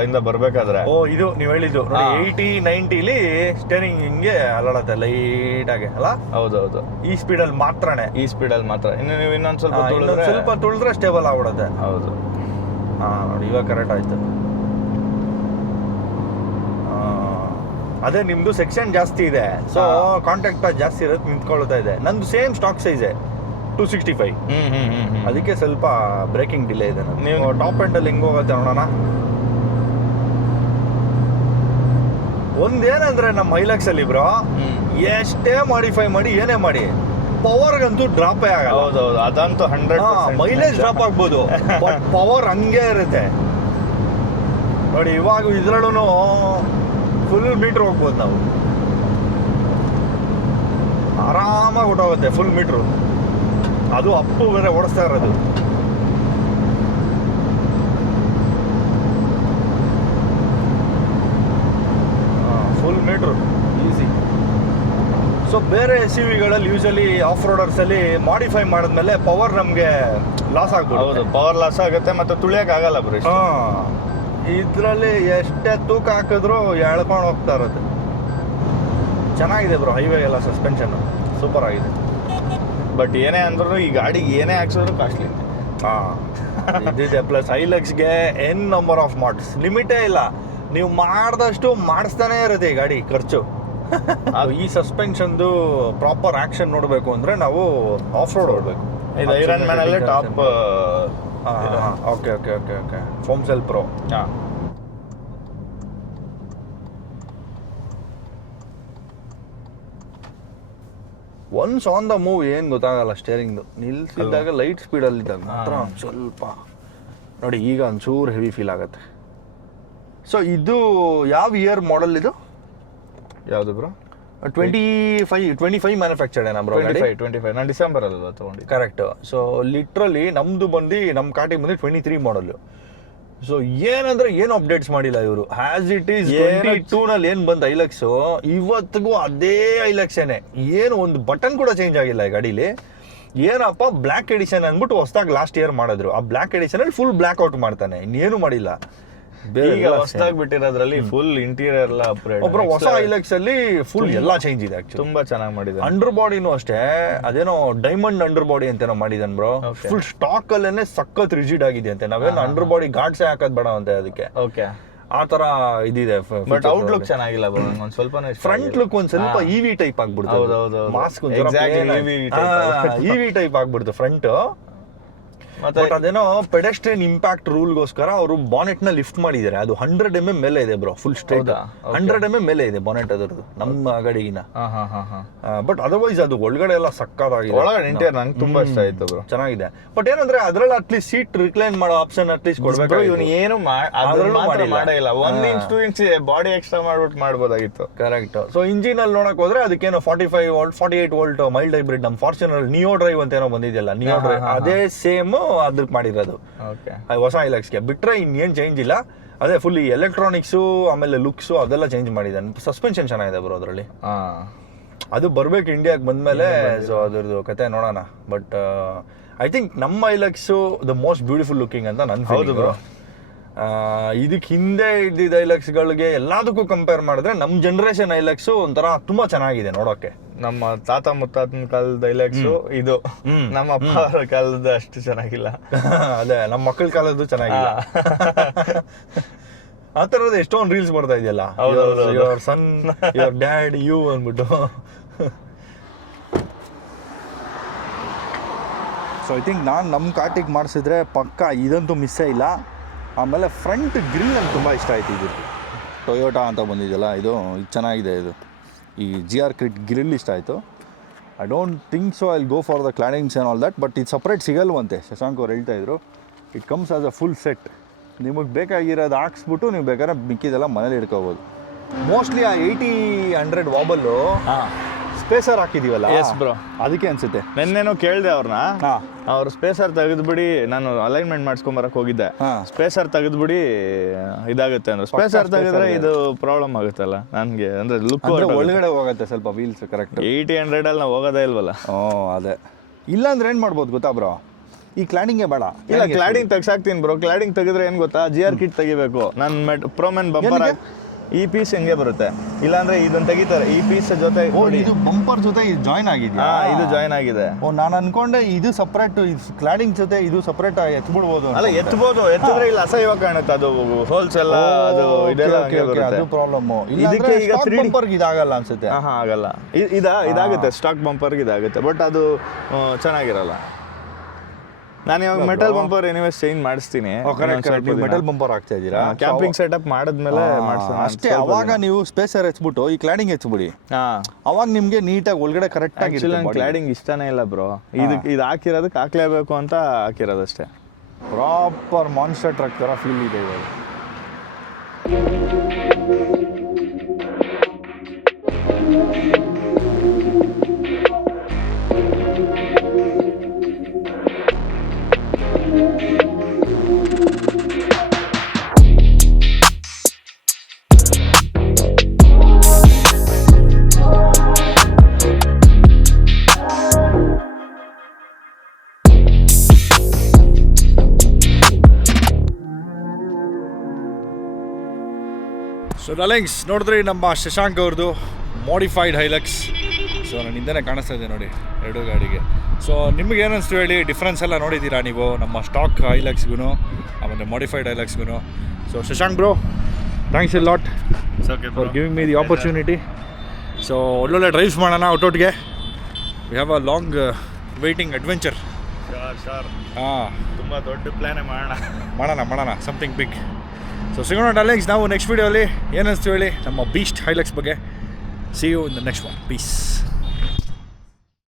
ಇಂದ ಬರ್ಬೇಕಾದ್ರೆ. ಓ ಇದು ನೀವ್ ಹೇಳಿದ್ದು 80-90ಲಿ ಸ್ಟೇರಿಂಗ್ ಹಿಂಗೆ ಅಲ್ಲಾಡತ್ತೆ ಲೈಟ್ ಆಗಿ ಅಲ್ಲ? ಹೌದೌದು, ಈ ಸ್ಪೀಡಲ್ಲಿ ಮಾತ್ರನೇ. ಈ ಸ್ಪೀಡಲ್ಲಿ ಮಾತ್ರ. ಇನ್ನು ನೀವು ಇನ್ನೊಂದ್ ಸ್ವಲ್ಪ ತುಳಿದ್ರೆ ಸ್ಟೇಬಲ್ ಆಗ್ಬಿಡುತ್ತೆ. ಹೌದು, ನೋಡಿ ಇವಾಗ ಕರೆಕ್ಟ್ ಆಯ್ತು. ಅದೇ ನಿಮ್ದು ಸೆಕ್ಷನ್ ಜಾಸ್ತಿ ಇದೆ, ಸೊ ಕಾಂಟ್ಯಾಕ್ಟ್ ಪ್ಯಾಚ್ ಜಾಸ್ತಿ ಇರೋದು ನಿಂತ್ಕೊಳ್ತಾ ಇದೆ. ನಂದು ಸೇಮ್ ಸ್ಟಾಕ್ ಸೈಜೆ 265, ಅದಕ್ಕೆ ಸ್ವಲ್ಪ ಬ್ರೇಕಿಂಗ್ ಡಿಲೇ ಇದೆ. ನೀವು ಟಾಪ್ ಎಂಡ್ ಅಲ್ಲಿ ಹೆಂಗ್ ಹೋಗುತ್ತೆ ನೋಡೋಣ. ಒಂದೇನಂದ್ರೆ ನಮ್ಮ ಹೈಲಕ್ಸ್ ಅಲ್ಲಿ ಬ್ರೋ, ಎಷ್ಟೇ ಮಾಡಿಫೈ ಮಾಡಿ ಏನೇ ಮಾಡಿ ಪವರ್ಗಂತೂ ಡ್ರಾಪೇ ಆಗಲ್ಲ. ಹೌದೌದು, ಅದಂತೂ 100%. ಮೈಲೇಜ್ ಡ್ರಾಪ್ ಆಗ್ಬೋದು, ಬಟ್ ಪವರ್ ಹಂಗೆ ಇರುತ್ತೆ ನೋಡಿ. ಇವಾಗ ಇದ್ರಲ್ಲೂ ಫುಲ್ ಮೀಟ್ರ್ ಹೋಗ್ಬೋದು ನಾವು, ಆರಾಮಾಗಿ ಹೊಟ್ಟೋಗುತ್ತೆ ಫುಲ್ ಮೀಟ್ರು. ಅದು ಅಪ್ಪು ಬೇರೆ ಓಡಿಸ್ತಾ ಇರೋದು. Full metre easy. ಸೊ ಬೇರೆ ಎಸ್ ಯು ವಿಗಳಲ್ಲಿ ಯೂಶಲಿ ಆಫ್ ರೋಡರ್ಸಲ್ಲಿ ಮಾಡಿಫೈ ಮಾಡಿದ್ಮೇಲೆ ಪವರ್ ನಮಗೆ ಲಾಸ್ ಆಗ್ಬೋದು. ಹೌದು, ಪವರ್ ಲಾಸ್ ಆಗುತ್ತೆ ಮತ್ತು ತುಳಿಯಕ್ಕೆ ಆಗಲ್ಲ ಬ್ರೋ. ಇದರಲ್ಲಿ ಎಷ್ಟೇ ತೂಕ ಹಾಕಿದ್ರು ಎಳ್ಕೊಂಡು ಹೋಗ್ತಾ ಇರುತ್ತೆ. ಚೆನ್ನಾಗಿದೆ ಬ್ರೋ, ಹೈವೇ ಎಲ್ಲ ಸಸ್ಪೆನ್ಷನ್ ಸೂಪರ್ ಆಗಿದೆ. ಬಟ್ ಏನೇ ಅಂದ್ರೂ ಈ ಗಾಡಿಗೆ ಏನೇ ಹಾಕ್ಸಿದ್ರು ಕಾಸ್ಟ್ಲಿ. ಇದಿದೆ. ಪ್ಲಸ್ ಹೈಲಕ್ಸ್ಗೆ ಎನ್ ನಂಬರ್ ಆಫ್ ಮಾಡ್ಸ್, ಲಿಮಿಟೇ ಇಲ್ಲ. ನೀವು ಮಾಡಿದಷ್ಟು ಮಾಡಿಸ್ತಾನೆ ಇರುತ್ತೆ ಈ ಗಾಡಿ ಖರ್ಚು. ಈ ಸಸ್ಪೆನ್ಷನ್ದು ಪ್ರಾಪರ್ ಆಕ್ಷನ್ ನೋಡಬೇಕು ಅಂದ್ರೆ ನಾವು ಆಫ್ ರೋಡ್ ಹೋಗ್ಬೇಕು. ಇದು ಐರನ್ ಮ್ಯಾನ್ ಅಲ್ಲೇ top. Okay okay okay okay foam cell pro. Once on the move ಏನು ಗೊತ್ತಾಗಲ್ಲ ಸ್ಟೇರಿಂಗ್ದು. ನಿಲ್ಸಿದ್ದಾಗ ಲೈಟ್ ಸ್ಪೀಡಲ್ಲಿ ಇದ್ದಾಗ ಮಾತ್ರ ಸ್ವಲ್ಪ ನೋಡಿ, ಈಗ ಒಂಚೂರು ಹೆವಿ ಫೀಲ್ ಆಗುತ್ತೆ. ಸೊ ಇದು ಯಾವ ಇಯರ್ ಮಾಡೆಲ್ ಇದು? ಯಾವುದು ಬ್ರೋ? 25 ಮ್ಯಾನುಫ್ಯಾಕ್ಚರ್ಡ್ ಏನಾ ಬ್ರೋ? 25 ನಾನು ಡಿಸೆಂಬರ್ ಅಲ್ವಾ ತಗೊಂಡು. ಕರೆಕ್ಟ್. ಸೊ ಲಿಟ್ರಲಿ ನಮ್ದು ಬಂದು ನಮ್ಮ ಕಾಟಿಗೆ ಬಂದು 23 ಮಾಡಲ್ಲು. ಸೊ ಏನಂದ್ರೆ ಏನು ಅಪ್ಡೇಟ್ಸ್ ಮಾಡಿಲ್ಲ ಇವರು. ಹ್ಯಾಸ್ ಇಟ್ ಈಸ್ 22ನಲ್ಲಿ ಏನು ಬಂದು ಐಲಕ್ಸು ಇವತ್ತಿಗೂ ಅದೇ ಐಲಕ್ಸೇನೆ. ಏನು ಒಂದು ಬಟನ್ ಕೂಡ ಚೇಂಜ್ ಆಗಿಲ್ಲ ಈ ಗಾಡೀಲಿ. ಏನಪ್ಪ ಬ್ಲ್ಯಾಕ್ ಎಡಿಷನ್ ಅಂದ್ಬಿಟ್ಟು ಹೊಸದಾಗಿ ಲಾಸ್ಟ್ ಇಯರ್ ಮಾಡಿದ್ರು. ಆ ಬ್ಲ್ಯಾಕ್ ಎಡಿಷನ್ ಅಲ್ಲಿ ಫುಲ್ ಬ್ಲ್ಯಾಕ್ ಔಟ್ ಮಾಡ್ತಾನೆ, ಇನ್ನೇನು ಮಾಡಿಲ್ಲ. ಈಗ ಹೊಸದಾಗಿ ಬಿಟ್ಟಿರೋದ್ರಲ್ಲಿ ಫುಲ್ ಇಂಟೀರಿಯರ್ ಎಲ್ಲ ಅಪ್ಗ್ರೇಡ್. ಒಬ್ಬರು ಹೊಸ ಐಲಕ್ಸ್ ಅಲ್ಲಿ ಫುಲ್ ಎಲ್ಲ ಚೇಂಜ್ ಇದೆ ಆಕ್ಚುಲಿ. ತುಂಬಾ ಚೆನ್ನಾಗಿ ಮಾಡಿದ್ದಾರೆ. ಅಂಡರ್ ಬಾಡಿನೂ ಅಷ್ಟೇ, ಅದೇನೋ ಡೈಮಂಡ್ ಅಂಡರ್ ಬಾಡಿ ಅಂತೇನೋ ಮಾಡಿದಾನ್ ಬ್ರೋ. ಫುಲ್ ಸ್ಟಾಕ್ ಅಲ್ಲೇನೆ ಸಖತ್ ರಿಜಿಡ್ ಆಗಿದೆ ಅಂತೆ. ನಾವೇನು ಅಂಡರ್ ಬಾಡಿ ಗಾಡ್ಸೇ ಹಾಕೋದ್ ಬೇಡ ಅಂತೆ ಅದಕ್ಕೆ. ಓಕೆ, ಆ ತರ ಇದಿದೆ. ಬಟ್ ಔಟ್ಲುಕ್ ಚೆನ್ನಾಗಿಲ್ಲ ಬ್ರೋ, ಒಂದ್ ಸ್ವಲ್ಪ ಫ್ರಂಟ್ ಲುಕ್ ಒಂದ್ ಸ್ವಲ್ಪ ಇವಿ ಟೈಪ್ ಆಗ್ಬಿಡ್ತು. ಮಾಸ್ಕ್ ಇವಿ ಟೈಪ್ ಆಗ್ಬಿಡ್ತು ಫ್ರಂಟ್. ಬಟ್ ಅದೇನೋ ಪೆಡೆಸ್ಟ್ರಿಯನ್ ಇಂಪ್ಯಾಕ್ಟ್ ರೂಲ್ಗೋಸ್ಕರ ಅವರು ಬಾನೆಟ್ ನ ಲಿಫ್ಟ್ ಮಾಡಿದ್ದಾರೆ. ಅದು 100 mm ಮೇಲೆ ಇದೆ ಬ್ರೋ, ಫುಲ್ ಸ್ಟ್ರೈಟ್ 100 mm ಮೇಲೆ ಇದೆ ಬಾನೆಟ್ ಅದರದ್ದು ನಮ್ಮ ಗಾಡಿಗಿನ. ಬಟ್ ಅದರ್ವೈಸ್ ಅದು ಒಳಗಡೆ ಎಲ್ಲ ಸಕ್ಕತ್ತಾಗಿದೆ. ಒಳಗಡೆ ಇಂಟೀರಿಯರ್ ನಂಗೆ ತುಂಬಾ ಇಷ್ಟ ಆಯ್ತು ಬ್ರೋ, ಚೆನ್ನಾಗಿದೆ. ಬಟ್ ಏನಂದ್ರೆ ಅದ್ರಲ್ಲಿ ಅಟ್ಲೀಸ್ಟ್ ಸೀಟ್ ರಿಕ್ಲೈನ್ ಮಾಡೋ ಆಪ್ಷನ್ ಅಟ್ಲೀಸ್ಟ್ ಕೊಡ್ಬೇಕು. ಇವನು ಏನು ಮಾಡಿಲ್ಲ. 1 ಇಂಚ್ 2 ಇಂಚ್ ಬಾಡಿ ಎಕ್ಸ್ಟ್ರಾ ಮಾಡ್ಬಿಟ್ಟು ಮಾಡ್ಬೋದಾಗಿತ್ತು. ಕರೆಕ್ಟ್. ಸೊ ಇಂಜಿನ್ ಅಲ್ಲಿ ನೋಡಕ್ ಹೋದ್ರೆ ಅದಕ್ಕೇನೋ 45 ವೋಲ್ಟ್ 48 ವೋಲ್ಟ್ ಮೈಲ್ಡ್ ಹೈಬ್ರಿಡ್. ನಮ್ಮ ಫಾರ್ಚುನರ್ ನಿಯೋ ಡ್ರೈವ್ ಅಂತ ಏನೋ ಬಂದಿದೆಯಲ್ಲ, ನಿಯೋ ಡ್ರೈವ್ ಅದೇ ಸೇಮ್ ಅದಕ್ಕೆ ಮಾಡಿರೋದು ಹೊಸ ಐಲಕ್ಸ್ಗೆ. ಬಿಟ್ರೆ ಇನ್ನೇನು ಚೇಂಜ್ ಇಲ್ಲ. ಅದೇ ಫುಲ್ ಎಲೆಕ್ಟ್ರಾನಿಕ್ಸು ಆಮೇಲೆ ಲುಕ್ಸು ಅದೆಲ್ಲ ಚೇಂಜ್ ಮಾಡಿದ್ದಾನೆ. ಸಸ್ಪೆನ್ಷನ್ ಚೆನ್ನಾಗಿದೆ ಬ್ರೋ ಅದರಲ್ಲಿ. ಅದು ಬರ್ಬೇಕು ಇಂಡಿಯಾಗೆ ಬಂದ್ಮೇಲೆ. ಸೊ ಅದ್ರದ್ದು ಕತೆ ನೋಡೋಣ. ಬಟ್ ಐ ಥಿಂಕ್ ನಮ್ಮ ಐಲಕ್ಸು ದ ಮೋಸ್ಟ್ ಬ್ಯೂಟಿಫುಲ್ ಲುಕಿಂಗ್ ಅಂತ ನನ್ನ. ಹೌದು ಬ್ರೋ, ಇದಕ್ಕೆ ಹಿಂದೆ ಇದ್ದಿದ್ದ ಐಲಕ್ಸ್ಗಳಿಗೆ ಎಲ್ಲದಕ್ಕೂ ಕಂಪೇರ್ ಮಾಡಿದ್ರೆ ನಮ್ಮ ಜನರೇಷನ್ ಐಲಕ್ಸು ಒಂಥರ ತುಂಬಾ ಚೆನ್ನಾಗಿದೆ ನೋಡೋಕೆ. ನಮ್ಮ ತಾತ ಮುತ್ತಾತನ ಕಾಲದ ಐಲಕ್ಸು ಇದು, ನಮ್ಮ ಅಪ್ಪ ಅವರ ಕಾಲದ ಅಷ್ಟು ಚೆನ್ನಾಗಿಲ್ಲ. ಅದೇ ನಮ್ಮ ಮಕ್ಕಳ ಕಾಲದ್ದು ಚೆನ್ನಾಗಿಲ್ಲ. ಆ ತರದ ಎಷ್ಟೊಂದು ರೀಲ್ಸ್ ಬರ್ತಾ ಇದೆಯಲ್ಲ, your son your dad you ಅಂದ್ಬಿಟ್ಟು. ಸೊ ಐ ಥಿಂಕ್ ನಾನು ನಮ್ಮ ಕಾಟಿಗೆ ಮಾಡಿಸಿದ್ರೆ ಪಕ್ಕ ಇದಂತೂ ಮಿಸ್ಸೇ ಇಲ್ಲ. ಆಮೇಲೆ ಫ್ರಂಟ್ ಗ್ರಿಲ್ ನನಗೆ ತುಂಬ ಇಷ್ಟ ಆಯ್ತು. ಇದು ಟೊಯೋಟಾ ಅಂತ ಬಂದಿದೆಯಲ್ಲ, ಇದು ಚೆನ್ನಾಗಿದೆ. ಇದು ಈ GR ಕ್ರಿಟ್ ಗ್ರಿಲ್ ಇಷ್ಟ ಆಯಿತು. I don't think so I will go for the claddings and all that. But ಇದು ಸಪ್ರೇಟ್ ಸಿಗಲ್ವಂತೆ, ಶಶಾಂಕ್ ಅವ್ರು ಹೇಳ್ತಾ ಇದ್ರು. It comes as a full set. ನಿಮಗೆ ಬೇಕಾಗಿರೋದು ಹಾಕ್ಸ್ಬಿಟ್ಟು ನೀವು ಬೇಕಾದ್ರೆ ಮಿಕ್ಕಿದೆಲ್ಲ ಮನೇಲಿ ಇಟ್ಕೋಬೋದು. ಮೋಸ್ಟ್ಲಿ ಆ 80-100 ವಾಬಲ್ಲು ಸ್ಪೇಸರ್ ಹಾಕಿದೀವಲ್ಲ, ಎಸ್ ಬ್ರೋ, ಅದಕ್ಕೆ ಅನ್ಸುತ್ತೆ. ನೆನ್ನೆನೋ ಕೇಳಿದೆ ಅವ್ರನ್ನ, ಹಾಂ ಅವ್ರು ಸ್ಪೇಸರ್ ತೆಗೆದ್ಬಿಡಿ, ನಾನು ಅಲೈನ್ಮೆಂಟ್ ಮಾಡಿಸ್ಕೊಂಬರಕ್ಕೆ ಹೋಗಿದ್ದೆ, ಹಾಂ ಸ್ಪೇಸರ್ ತೆಗೆದ್ಬಿಡಿ ಇದಾಗುತ್ತೆ ಅಂದ್ರೆ. ಸ್ಪೇಸರ್ ತೆಗೆದ್ರೆ ಇದು ಪ್ರಾಬ್ಲಮ್ ಆಗುತ್ತಲ್ಲ ನನಗೆ, ಅಂದ್ರೆ ಲುಕ್ ಒಳಗಡೆ ಹೋಗುತ್ತೆ ಸ್ವಲ್ಪ ವೀಲ್ಸ್ ಕರೆಕ್ಟ್. 80-100 ಅಲ್ಲಿ ನಾವು ಹೋಗೋದೇ ಇಲ್ವಲ್ಲ. ಅದೇ. ಇಲ್ಲಾಂದ್ರೆ ಏನು ಮಾಡ್ಬೋದು ಗೊತ್ತಾ ಬ್ರೋ, ಈ ಕ್ಲಾಡಿಂಗೇ ಬೇಡ. ಇಲ್ಲ, ಕ್ಲಾಡಿಂಗ್ ತೆಗ್ಸಾಕ್ತೀನಿ ಬ್ರೋ. ಕ್ಲಾಡಿಂಗ್ ತೆಗೆದ್ರೆ ಏನು ಗೊತ್ತಾ, GR ಕಿಟ್ ತೆಗಿಬೇಕು. ನಾನು ಪ್ರೋಮೆನ್ ಬಂಪರ್ ಈ ಪೀಸ್ ಹೆಂಗೆ ಬರುತ್ತೆ, ಇಲ್ಲಾಂದ್ರೆ ಇದನ್ನ ತೆಗಿತಾರೆ ಈ ಪೀಸ್ ಜೊತೆ. ಇದು ಬಂಪರ್ ಜೊತೆ ಇದು ಜಾಯ್ನ್ ಆಗಿದೆಯಾ? ಇದು ಜಾಯ್ನ್ ಆಗಿದೆ. ನಾನು ಅನ್ಕೊಂಡೆ ಇದು ಸಪ್ರೇಟ್, ಕ್ಲಾಡಿಂಗ್ ಜೊತೆ ಇದು ಸಪ್ರೇಟ್ ಎತ್ಬಿಡ್ಬೋದು. ಅಲ್ಲ, ಎತ್ತಬಹುದು, ಎತ್ತಿದ್ರೆ ಇಲ್ಲಿ ಅಸಹ್ಯವಾಗಿ ಕಾಣುತ್ತೆ, ಅದು ಹೋಲ್ಸ್ ಎಲ್ಲ, ಅದು ಇದೆಲ್ಲ ಅದು ಪ್ರಾಬ್ಲಮ್. ಇದಕ್ಕೆ ಈಗ ಬಂಪರ್ ಇದಾಗಲ್ಲ ಅನ್ಸುತ್ತೆ. ಆಗಲ್ಲ, ಇದಾಗುತ್ತೆ, ಸ್ಟಾಕ್ ಬಂಪರ್ಗೆ ಇದಾಗುತ್ತೆ, ಬಟ್ ಅದು ಚೆನ್ನಾಗಿರಲ್ಲ. ನಾನು ಇವಾಗ ಮೆಟಲ್ ಬಂಪರ್ ಎನಿವೇಸ್ ಚೇಂಜ್ ಮಾಡಿಸ್ತೀನಿ. ಮೆಟಲ್ ಬಂಪರ್ ಆಗ್ತಾ ಇದ್ದೀರಾ? ಕ್ಯಾಂಪಿಂಗ್ ಸೆಟಪ್ ಮಾಡಿದ್ಮೇಲೆ ಅಷ್ಟೇ. ಅವಾಗ ನೀವು ಸ್ಪೇಸರ್ ಹಚ್ಬಿಟ್ಟು ಈ ಕ್ಲಾಡಿಂಗ್ ಹಚ್ಬಿಡಿ, ಅವಾಗ ನಿಮ್ಗೆ ನೀಟಾಗಿ ಒಳಗಡೆ ಕರೆಕ್ಟ್ ಆಗಿ. ಕ್ಲಾಡಿಂಗ್ ಇಷ್ಟನೇ ಇಲ್ಲ ಬ್ರೋ, ಇದು ಹಾಕಿರೋದಕ್ಕೆ ಹಾಕ್ಲೇಬೇಕು ಅಂತ ಹಾಕಿರೋದಷ್ಟೇ. ಪ್ರಾಪರ್ ಮಾನ್ಸ್ಟರ್ ಟ್ರಕ್ ತರ ಫೀಲ್ ಇದೆ ಇವಾಗ. ಸೊ ಡಾರ್ಲಿಂಗ್ಸ್, ನೋಡಿದ್ರಿ ನಮ್ಮ ಶಶಾಂಕ್ ಅವ್ರದ್ದು ಮಾಡಿಫೈಡ್ ಹೈಲಕ್ಸ್. ಸೊ ನಾನು ಹಿಂದೆನೇ ಕಾಣಿಸ್ತಾ ಇದೆ ನೋಡಿ ಎರಡು ಗಾಡಿಗೆ. ಸೊ ನಿಮ್ಗೆ ಏನಿಸ್ತು ಹೇಳಿ, ಡಿಫ್ರೆನ್ಸ್ ಎಲ್ಲ ನೋಡಿದ್ದೀರಾ ನೀವು ನಮ್ಮ ಸ್ಟಾಕ್ ಹೈಲಕ್ಸ್ಗೂ ಆಮೇಲೆ ಮಾಡಿಫೈಡ್ ಹೈಲಕ್ಸ್ಗೂ. So Shashank bro, thanks a lot for giving me the opportunity. So ಒಳ್ಳೊಳ್ಳೆ ಡ್ರೈವ್ಸ್ ಮಾಡೋಣ ಔಟೌಟ್ಗೆ. We have a long waiting adventure. ಹಾಂ, ತುಂಬ ದೊಡ್ಡ ಪ್ಲಾನೇ ಮಾಡೋಣ ಸಮಥಿಂಗ್ ಬಿಗ್. ಸೊ ಸಿಗೋಣ ಡಾರ್ಲಿಂಗ್ಸ್ ನಾವು ನೆಕ್ಸ್ಟ್ ವೀಡಿಯೋಲಿ. ಏನಿಸ್ತು ಹೇಳಿ ನಮ್ಮ ಬೀಸ್ಟ್ ಹೈಲಕ್ಸ್ ಬಗ್ಗೆ. See you in the next one. Piece.